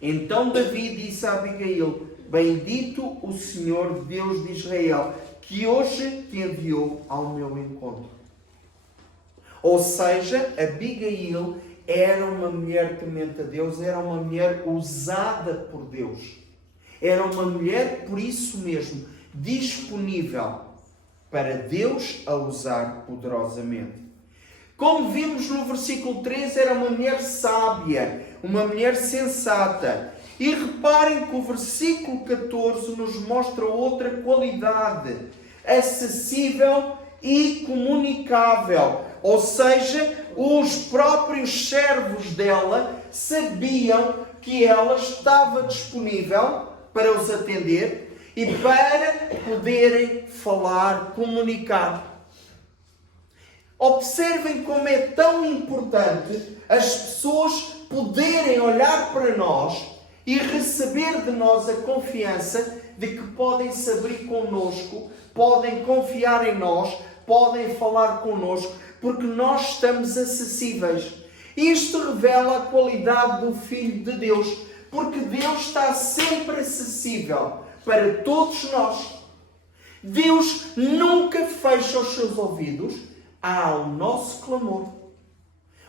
Então Davi disse a Abigail: bendito o Senhor Deus de Israel, que hoje te enviou ao meu encontro. Ou seja, Abigail era uma mulher temente a Deus, era uma mulher usada por Deus. Era uma mulher, por isso mesmo, disponível para Deus a usar poderosamente. Como vimos no versículo 13, era uma mulher sábia, uma mulher sensata. E reparem que o versículo 14 nos mostra outra qualidade: acessível e comunicável. Ou seja, os próprios servos dela sabiam que ela estava disponível para os atender e para poderem falar, comunicar. Observem como é tão importante as pessoas poderem olhar para nós e receber de nós a confiança de que podem se abrir connosco, podem confiar em nós, podem falar connosco, porque nós estamos acessíveis. Isto revela a qualidade do Filho de Deus, porque Deus está sempre acessível para todos nós. Deus nunca fecha os seus ouvidos ao nosso clamor.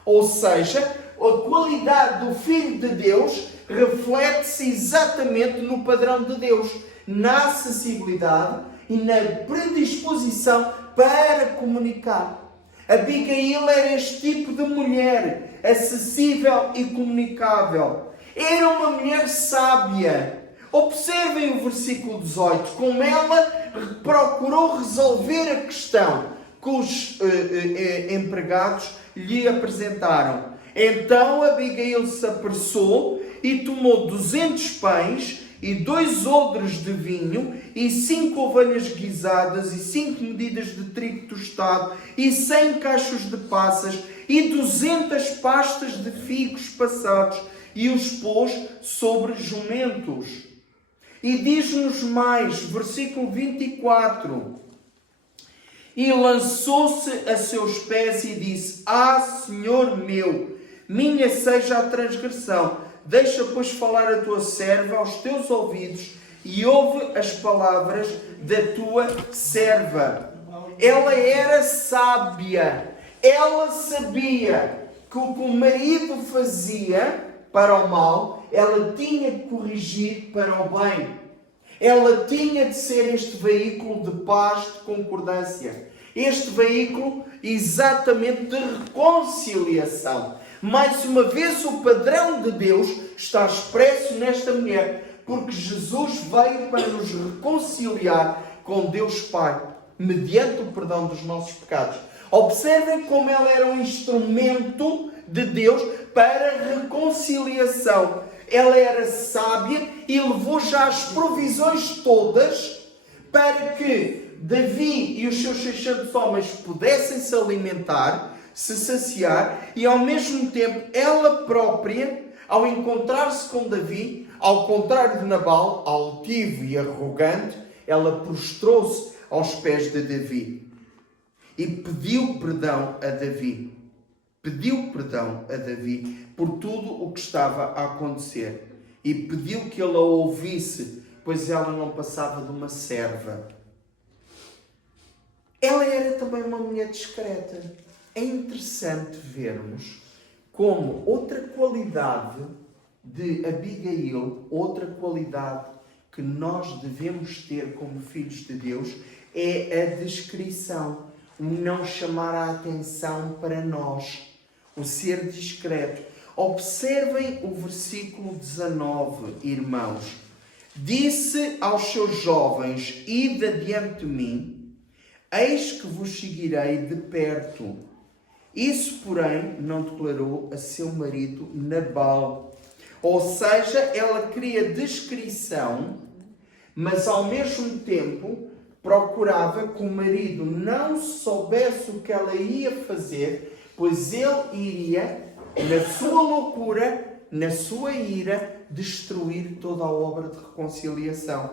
Ou seja, a qualidade do Filho de Deus reflete-se exatamente no padrão de Deus, na acessibilidade e na predisposição para comunicar. Abigail era este tipo de mulher, acessível e comunicável. Era uma mulher sábia. Observem o versículo 18, como ela procurou resolver a questão que os empregados lhe apresentaram. Então Abigail se apressou e tomou 200 pães e 2 odres de vinho e 5 ovelhas guisadas e 5 medidas de trigo tostado e 100 cachos de passas e 200 pastas de figos passados e os pôs sobre jumentos. E diz-nos mais, versículo 24... E lançou-se a seus pés e disse: Ah, Senhor meu, minha seja a transgressão. Deixa, pois, falar a tua serva aos teus ouvidos e ouve as palavras da tua serva. Ela era sábia. Ela sabia que o que o marido fazia para o mal, ela tinha de corrigir para o bem. Ela tinha de ser este veículo de paz, de concordância. Este veículo exatamente de reconciliação. Mais uma vez, o padrão de Deus está expresso nesta mulher, porque Jesus veio para nos reconciliar com Deus Pai, mediante o perdão dos nossos pecados. Observem como ela era um instrumento de Deus para reconciliação. Ela era sábia e levou já as provisões todas para que Davi e os seus 600 homens pudessem se alimentar, se saciar, e ao mesmo tempo ela própria, ao encontrar-se com Davi, ao contrário de Nabal, altivo e arrogante, ela prostrou-se aos pés de Davi e pediu perdão a Davi. Pediu perdão a Davi por tudo o que estava a acontecer. E pediu que ele a ouvisse, pois ela não passava de uma serva. Ela era também uma mulher discreta. É interessante vermos como outra qualidade de Abigail, outra qualidade que nós devemos ter como filhos de Deus é a descrição, o não chamar a atenção para nós, o ser discreto. Observem o versículo 19, irmãos. Disse aos seus jovens: ide adiante de mim, eis que vos seguirei de perto. Isso, porém, não declarou a seu marido Nabal. Ou seja, ela queria discrição, mas ao mesmo tempo procurava que o marido não soubesse o que ela ia fazer, pois ele iria, na sua loucura, na sua ira, destruir toda a obra de reconciliação.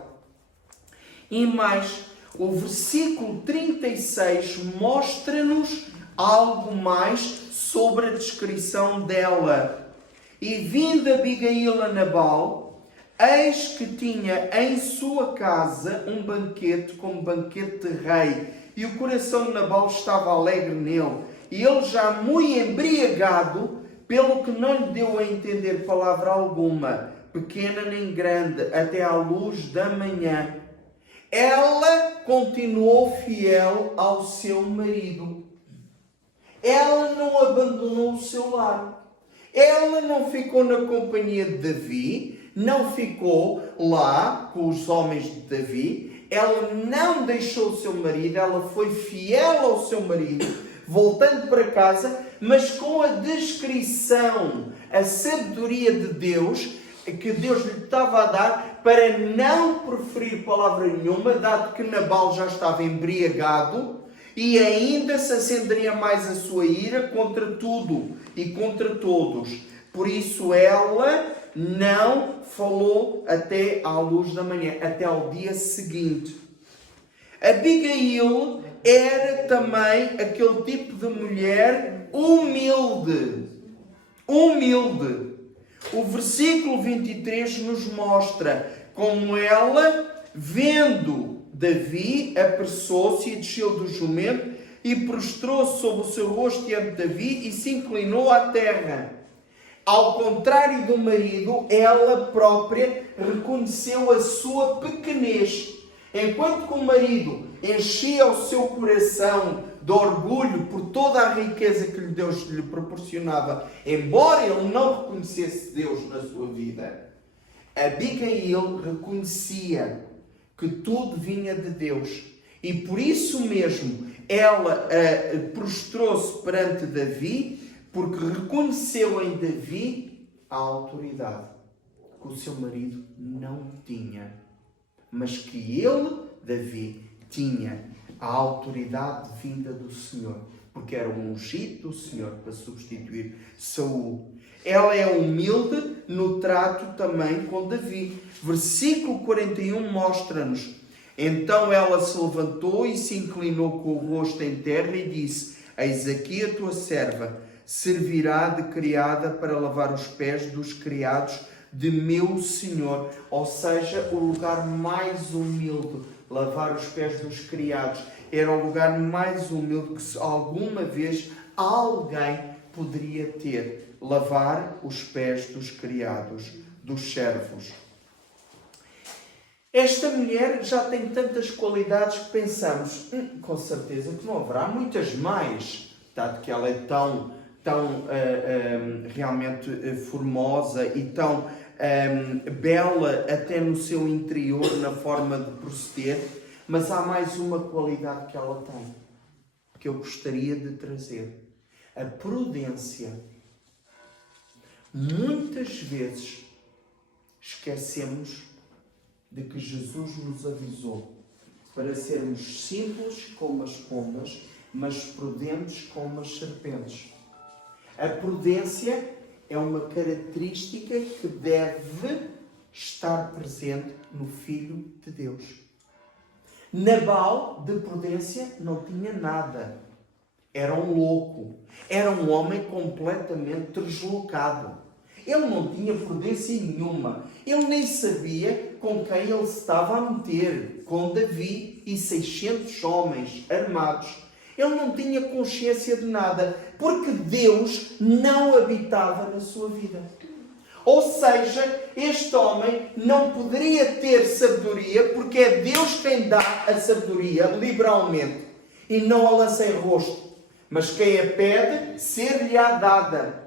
E mais, o versículo 36 mostra-nos algo mais sobre a descrição dela. E vindo Abigail a Nabal, eis que tinha em sua casa um banquete como banquete de rei. E o coração de Nabal estava alegre nele. E ele já muito embriagado, pelo que não lhe deu a entender palavra alguma, pequena nem grande, até à luz da manhã. Ela continuou fiel ao seu marido. Ela não abandonou o seu lar. Ela não ficou na companhia de Davi, não ficou lá com os homens de Davi. Ela não deixou o seu marido, ela foi fiel ao seu marido, voltando para casa, mas com a descrição, a sabedoria de Deus, que Deus lhe estava a dar, para não proferir palavra nenhuma, dado que Nabal já estava embriagado, e ainda se acenderia mais a sua ira contra tudo e contra todos. Por isso ela não falou até à luz da manhã, até ao dia seguinte. Abigail era também aquele tipo de mulher humilde. Humilde. O versículo 23 nos mostra como ela, vendo Davi, apressou-se e desceu do jumento e prostrou-se sobre o seu rosto diante de Davi e se inclinou à terra. Ao contrário do marido, ela própria reconheceu a sua pequenez. Enquanto que o marido enchia o seu coração de orgulho por toda a riqueza que Deus lhe proporcionava, embora ele não reconhecesse Deus na sua vida, Abigail reconhecia que tudo vinha de Deus. E por isso mesmo ela prostrou-se perante Davi, porque reconheceu em Davi a autoridade que o seu marido não tinha, mas que ele, Davi, tinha a autoridade vinda do Senhor, porque era um ungido do Senhor para substituir Saul. Ela é humilde no trato também com Davi. Versículo 41 mostra-nos: então ela se levantou e se inclinou com o rosto em terra e disse: eis aqui a tua serva, servirá de criada para lavar os pés dos criados de meu Senhor. Ou seja, o lugar mais humilde, lavar os pés dos criados, era o lugar mais humilde que alguma vez alguém poderia ter. Lavar os pés dos criados, dos servos. Esta mulher já tem tantas qualidades que pensamos, com certeza que não haverá muitas mais, dado que ela é tão realmente formosa e tão bela até no seu interior, na forma de proceder. Mas há mais uma qualidade que ela tem, que eu gostaria de trazer: a prudência. Muitas vezes esquecemos de que Jesus nos avisou para sermos simples como as pombas, mas prudentes como as serpentes. A prudência é uma característica que deve estar presente no Filho de Deus. Nabal, de prudência, não tinha nada. Era um louco. Era um homem completamente deslocado. Ele não tinha prudência nenhuma. Ele nem sabia com quem ele se estava a meter. Com Davi e 600 homens armados. Ele não tinha consciência de nada. Porque Deus não habitava na sua vida. Ou seja, este homem não poderia ter sabedoria porque é Deus quem dá a sabedoria liberalmente e não a lança em rosto. Mas quem a pede, ser-lhe-á dada.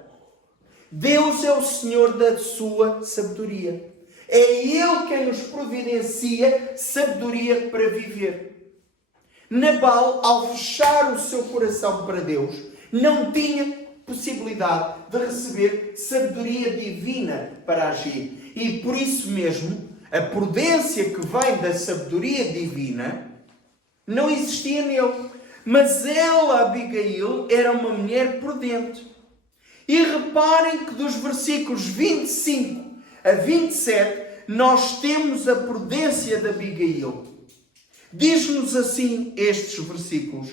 Deus é o Senhor da sua sabedoria. É Ele quem nos providencia sabedoria para viver. Nabal, ao fechar o seu coração para Deus, não tinha possibilidade de receber sabedoria divina para agir. E por isso mesmo, a prudência que vem da sabedoria divina não existia nele. Mas ela, Abigail, era uma mulher prudente. E reparem que dos versículos 25 a 27, nós temos a prudência de Abigail. Diz-nos assim estes versículos: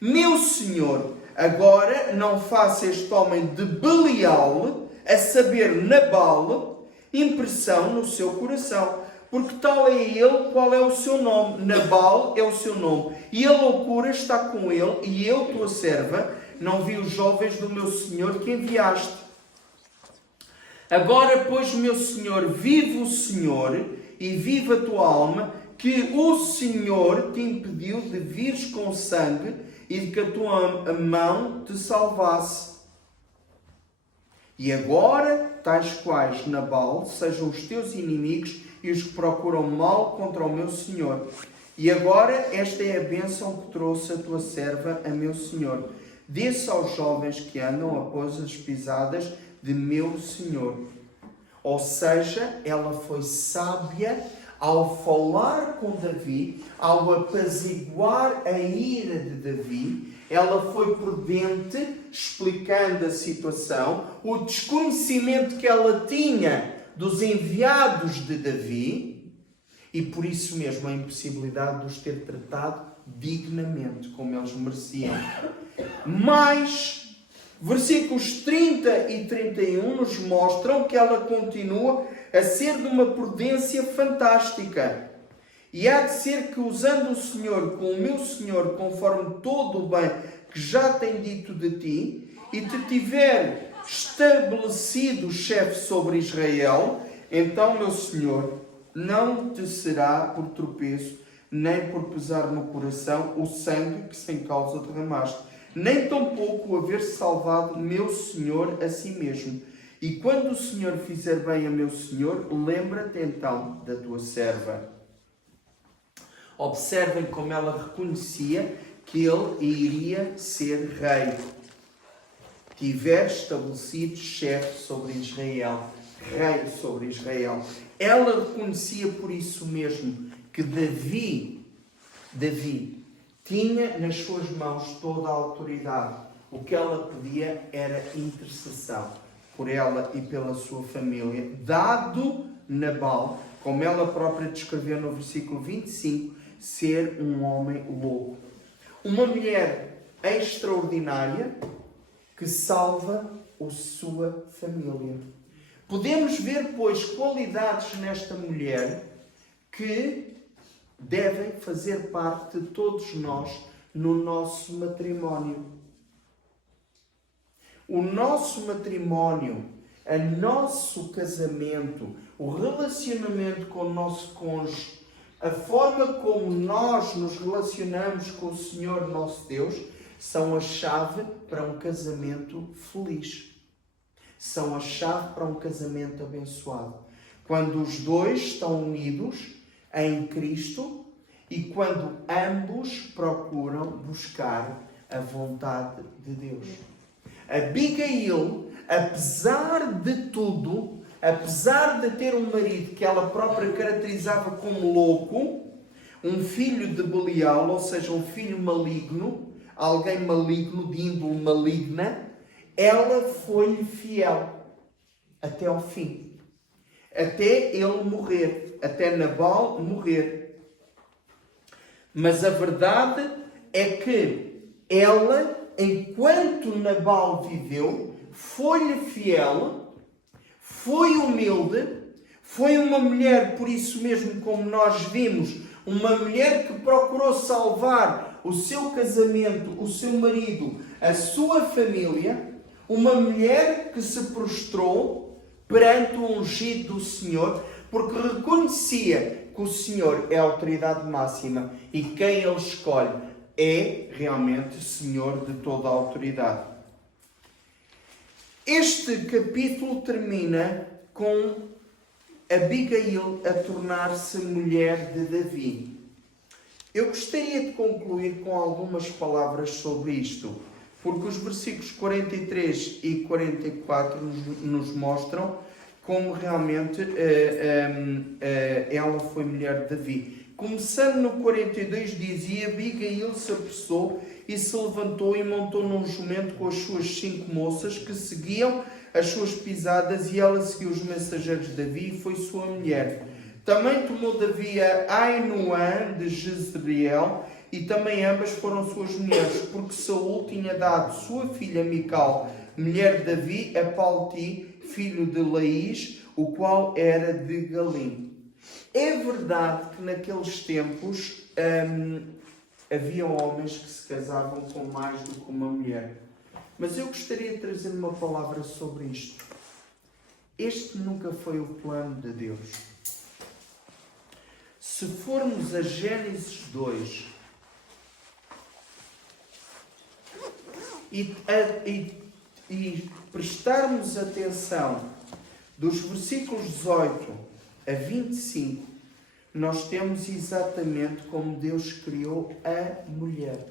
meu Senhor, agora não faça este homem de Belial, a saber Nabal, impressão no seu coração, porque tal é ele qual é o seu nome. Nabal é o seu nome, e a loucura está com ele, e eu, tua serva, não vi os jovens do meu Senhor que enviaste. Agora, pois, meu Senhor, vive o Senhor, e vive a tua alma, que o Senhor te impediu de vires com sangue, e de que a tua mão te salvasse. E agora, tais quais Nabal, sejam os teus inimigos e os que procuram mal contra o meu Senhor. E agora, esta é a bênção que trouxe a tua serva a meu Senhor. Dê-se aos jovens que andam após as pisadas de meu Senhor. Ou seja, ela foi sábia ao falar com Davi, ao apaziguar a ira de Davi. Ela foi prudente, explicando a situação, o desconhecimento que ela tinha dos enviados de Davi, e por isso mesmo a impossibilidade de os ter tratado dignamente, como eles mereciam. Mas, versículos 30 e 31 nos mostram que ela continua a ser de uma prudência fantástica. E há de ser que, usando o Senhor com o meu Senhor, conforme todo o bem que já tem dito de ti, e te tiver estabelecido chefe sobre Israel, então, meu Senhor, não te será por tropeço, nem por pesar no coração o sangue que sem causa derramaste, nem tampouco o haver salvado meu Senhor a si mesmo. E quando o Senhor fizer bem a meu Senhor, lembra-te então da tua serva. Observem como ela reconhecia que ele iria ser rei. Tiver estabelecido chefe sobre Israel, rei sobre Israel. Ela reconhecia por isso mesmo que Davi tinha nas suas mãos toda a autoridade. O que ela pedia era intercessão por ela e pela sua família, dado Nabal, como ela própria descreveu no versículo 25, ser um homem louco. Uma mulher extraordinária que salva a sua família. Podemos ver, pois, qualidades nesta mulher que devem fazer parte de todos nós no nosso matrimónio. O nosso matrimónio, o nosso casamento, o relacionamento com o nosso cônjuge, a forma como nós nos relacionamos com o Senhor nosso Deus, são a chave para um casamento feliz. São a chave para um casamento abençoado. Quando os dois estão unidos em Cristo e quando ambos procuram buscar a vontade de Deus. Abigail, apesar de tudo, apesar de ter um marido que ela própria caracterizava como louco, um filho de Belial, ou seja, um filho maligno, alguém maligno, de índole maligna, ela foi-lhe fiel até ao fim. Até ele morrer, até Nabal morrer. Mas a verdade é que ela, enquanto Nabal viveu, foi-lhe fiel, foi humilde, foi uma mulher, por isso mesmo, como nós vimos, uma mulher que procurou salvar o seu casamento, o seu marido, a sua família, uma mulher que se prostrou perante o ungido do Senhor, porque reconhecia que o Senhor é a autoridade máxima e quem Ele escolhe é realmente Senhor de toda a autoridade. Este capítulo termina com Abigail a tornar-se mulher de Davi. Eu gostaria de concluir com algumas palavras sobre isto, porque os versículos 43 e 44 nos mostram como realmente ela foi mulher de Davi. Começando no 42 diz: e Abigail se apressou e se levantou e montou num jumento com as suas 5 moças que seguiam as suas pisadas, e ela seguiu os mensageiros de Davi e foi sua mulher. Também tomou Davi a Ainoã de Jezreel, e também ambas foram suas mulheres, porque Saul tinha dado sua filha Mical, mulher de Davi, a Palti, filho de Laís, o qual era de Galim. É verdade que naqueles tempos havia homens que se casavam com mais do que uma mulher. Mas eu gostaria de trazer uma palavra sobre isto. Este nunca foi o plano de Deus. Se formos a Gênesis 2 e prestarmos atenção dos versículos 18 a 25, nós temos exatamente como Deus criou a mulher.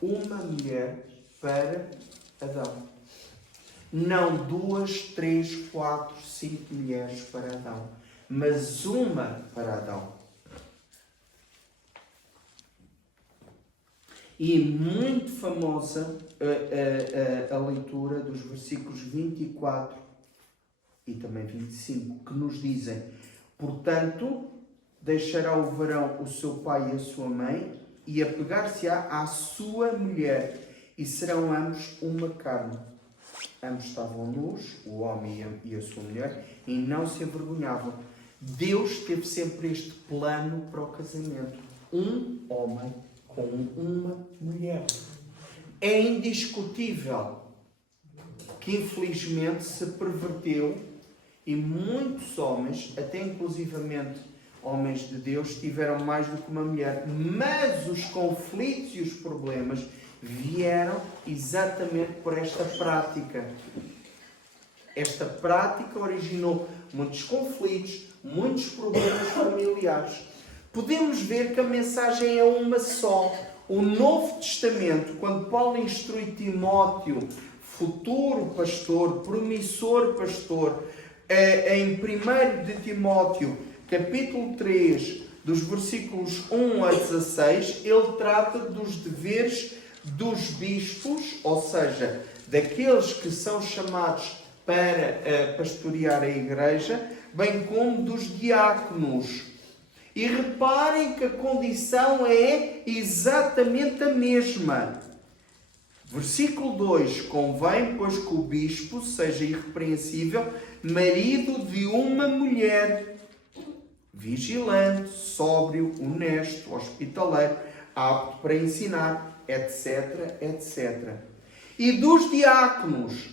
Uma mulher para Adão. Não 2, 3, 4, 5 mulheres para Adão, mas uma para Adão. E muito famosa a leitura dos versículos 24 e também 25, que nos dizem: portanto, deixará o varão o seu pai e a sua mãe, e apegar-se-á à sua mulher, e serão ambos uma carne. Ambos estavam nus, o homem e a sua mulher, e não se envergonhavam. Deus teve sempre este plano para o casamento. Um homem com uma mulher. É indiscutível que infelizmente se perverteu e muitos homens, até inclusivamente homens de Deus, tiveram mais do que uma mulher. Mas os conflitos e os problemas vieram exatamente por esta prática. Esta prática originou muitos conflitos, muitos problemas familiares. Podemos ver que a mensagem é uma só. O Novo Testamento, quando Paulo instrui Timóteo, futuro pastor, promissor pastor, em 1 de Timóteo, capítulo 3, dos versículos 1 a 16, ele trata dos deveres dos bispos, ou seja, daqueles que são chamados para pastorear a igreja, bem como dos diáconos. E reparem que a condição é exatamente a mesma. Versículo 2: convém, pois, que o bispo seja irrepreensível, marido de uma mulher, vigilante, sóbrio, honesto, hospitaleiro, apto para ensinar, etc, etc. E dos diáconos,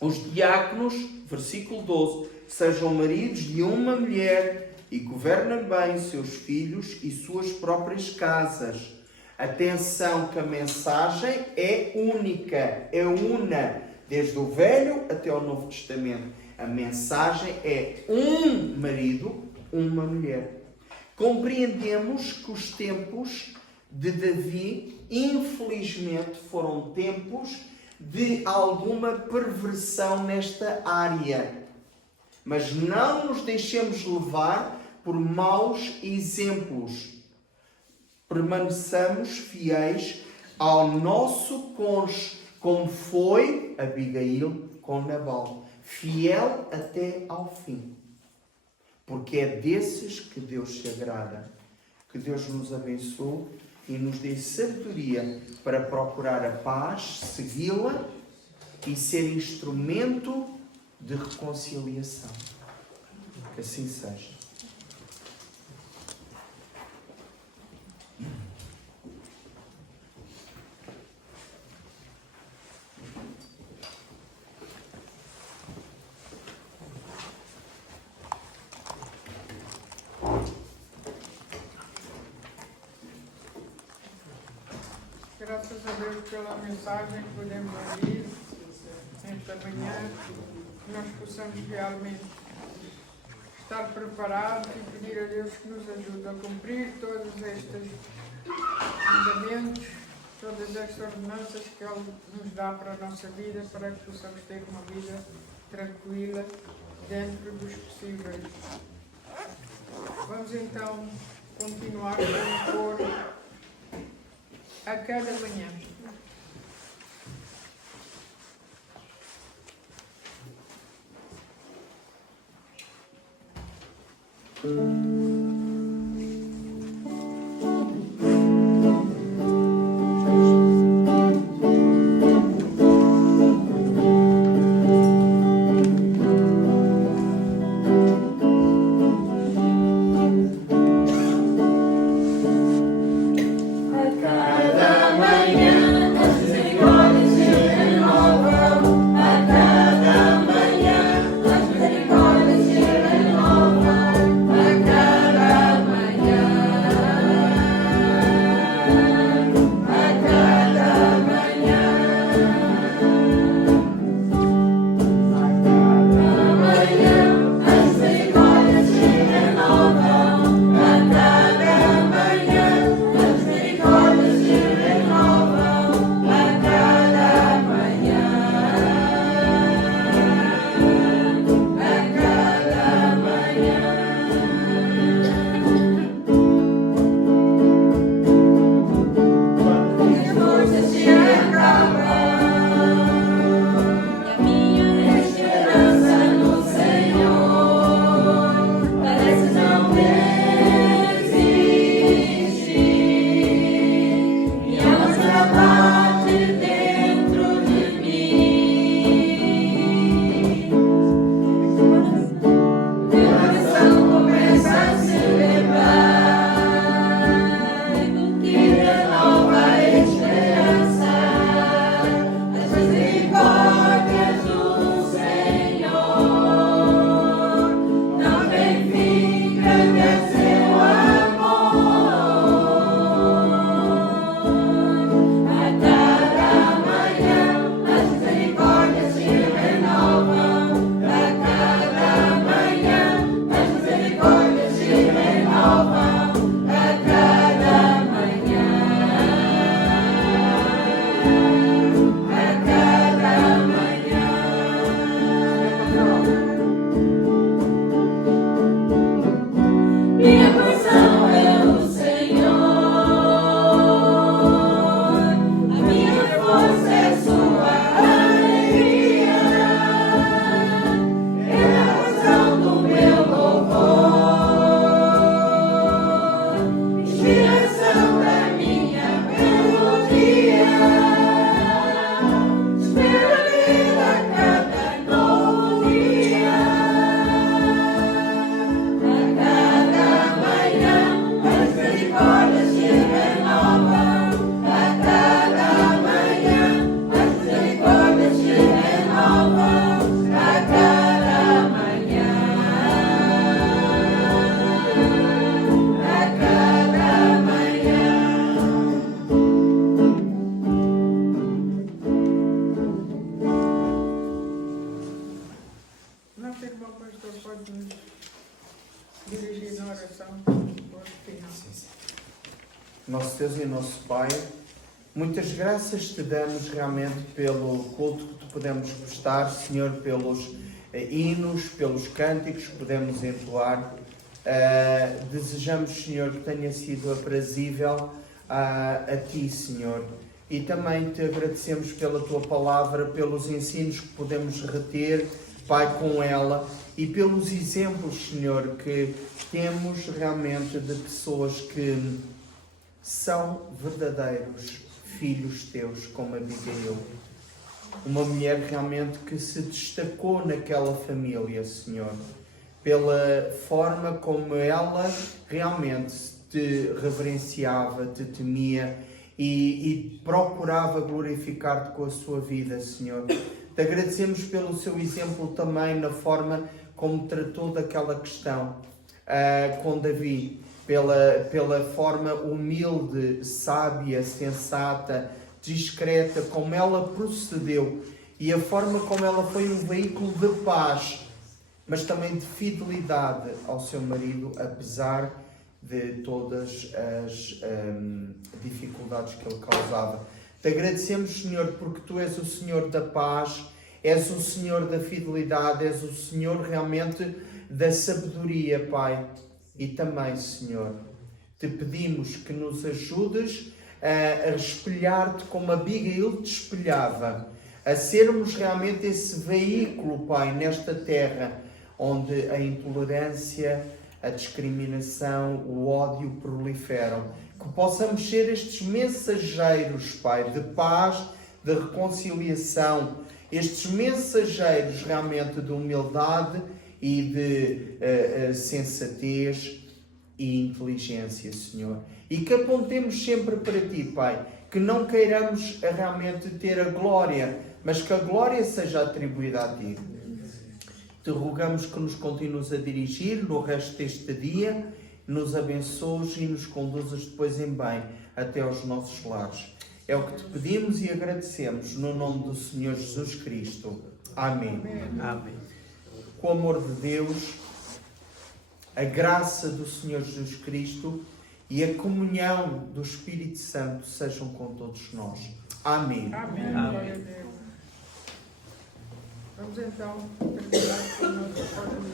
os diáconos, versículo 12, sejam maridos de uma mulher e governem bem seus filhos e suas próprias casas. Atenção que a mensagem é única, é una, desde o Velho até o Novo Testamento. A mensagem é um marido, uma mulher. Compreendemos que os tempos de Davi, infelizmente, foram tempos de alguma perversão nesta área. Mas não nos deixemos levar por maus exemplos. Permaneçamos fiéis ao nosso cônjuge, como foi Abigail com Nabal. Fiel até ao fim. Porque é desses que Deus se agrada. Que Deus nos abençoe e nos dê sabedoria para procurar a paz, segui-la e ser instrumento de reconciliação. Que assim seja. graças a Deus pela mensagem que podemos ouvir esta manhã, que nós possamos realmente estar preparados e pedir a Deus que nos ajude a cumprir todos estes mandamentos, todas estas ordenanças que Ele nos dá para a nossa vida, para que possamos ter uma vida tranquila dentro dos possíveis. Vamos então continuar com o coro a cada manhã. Nosso Deus e nosso Pai, muitas graças te damos realmente pelo culto que tu podemos prestar, Senhor, pelos hinos, pelos cânticos que podemos entoar. Desejamos, Senhor, que tenha sido aprazível a Ti, Senhor. E também te agradecemos pela Tua palavra, pelos ensinos que podemos reter, Pai, com ela, e pelos exemplos, Senhor, que temos realmente de pessoas que são verdadeiros filhos Teus, como Abigail. Uma mulher realmente que se destacou naquela família, Senhor, pela forma como ela realmente te reverenciava, te temia e procurava glorificar-te com a sua vida, Senhor. Te agradecemos pelo seu exemplo também na forma como tratou daquela questão com Davi. pela forma humilde, sábia, sensata, discreta, como ela procedeu e a forma como ela foi um veículo de paz, mas também de fidelidade ao seu marido, apesar de todas as dificuldades que ele causava. Te agradecemos, Senhor, porque Tu és o Senhor da paz, és o Senhor da fidelidade, és o Senhor realmente da sabedoria, Pai. E também, Senhor, Te pedimos que nos ajudes a espelhar-Te como Abigail te espelhava, a sermos realmente esse veículo, Pai, nesta terra, onde a intolerância, a discriminação, o ódio proliferam. Que possamos ser estes mensageiros, Pai, de paz, de reconciliação, estes mensageiros realmente de humildade e de sensatez e inteligência, Senhor. E que apontemos sempre para Ti, Pai, que não queiramos realmente ter a glória, mas que a glória seja atribuída a Ti. Te rogamos que nos continues a dirigir no resto deste dia, nos abençoes e nos conduzas depois em bem até aos nossos lares. É o que Te pedimos e agradecemos no nome do Senhor Jesus Cristo. Amém. Amém. Com o amor de Deus, a graça do Senhor Jesus Cristo e a comunhão do Espírito Santo sejam com todos nós. Amém. Amém. Glória a Deus. Vamos então terminar com a nossa oração.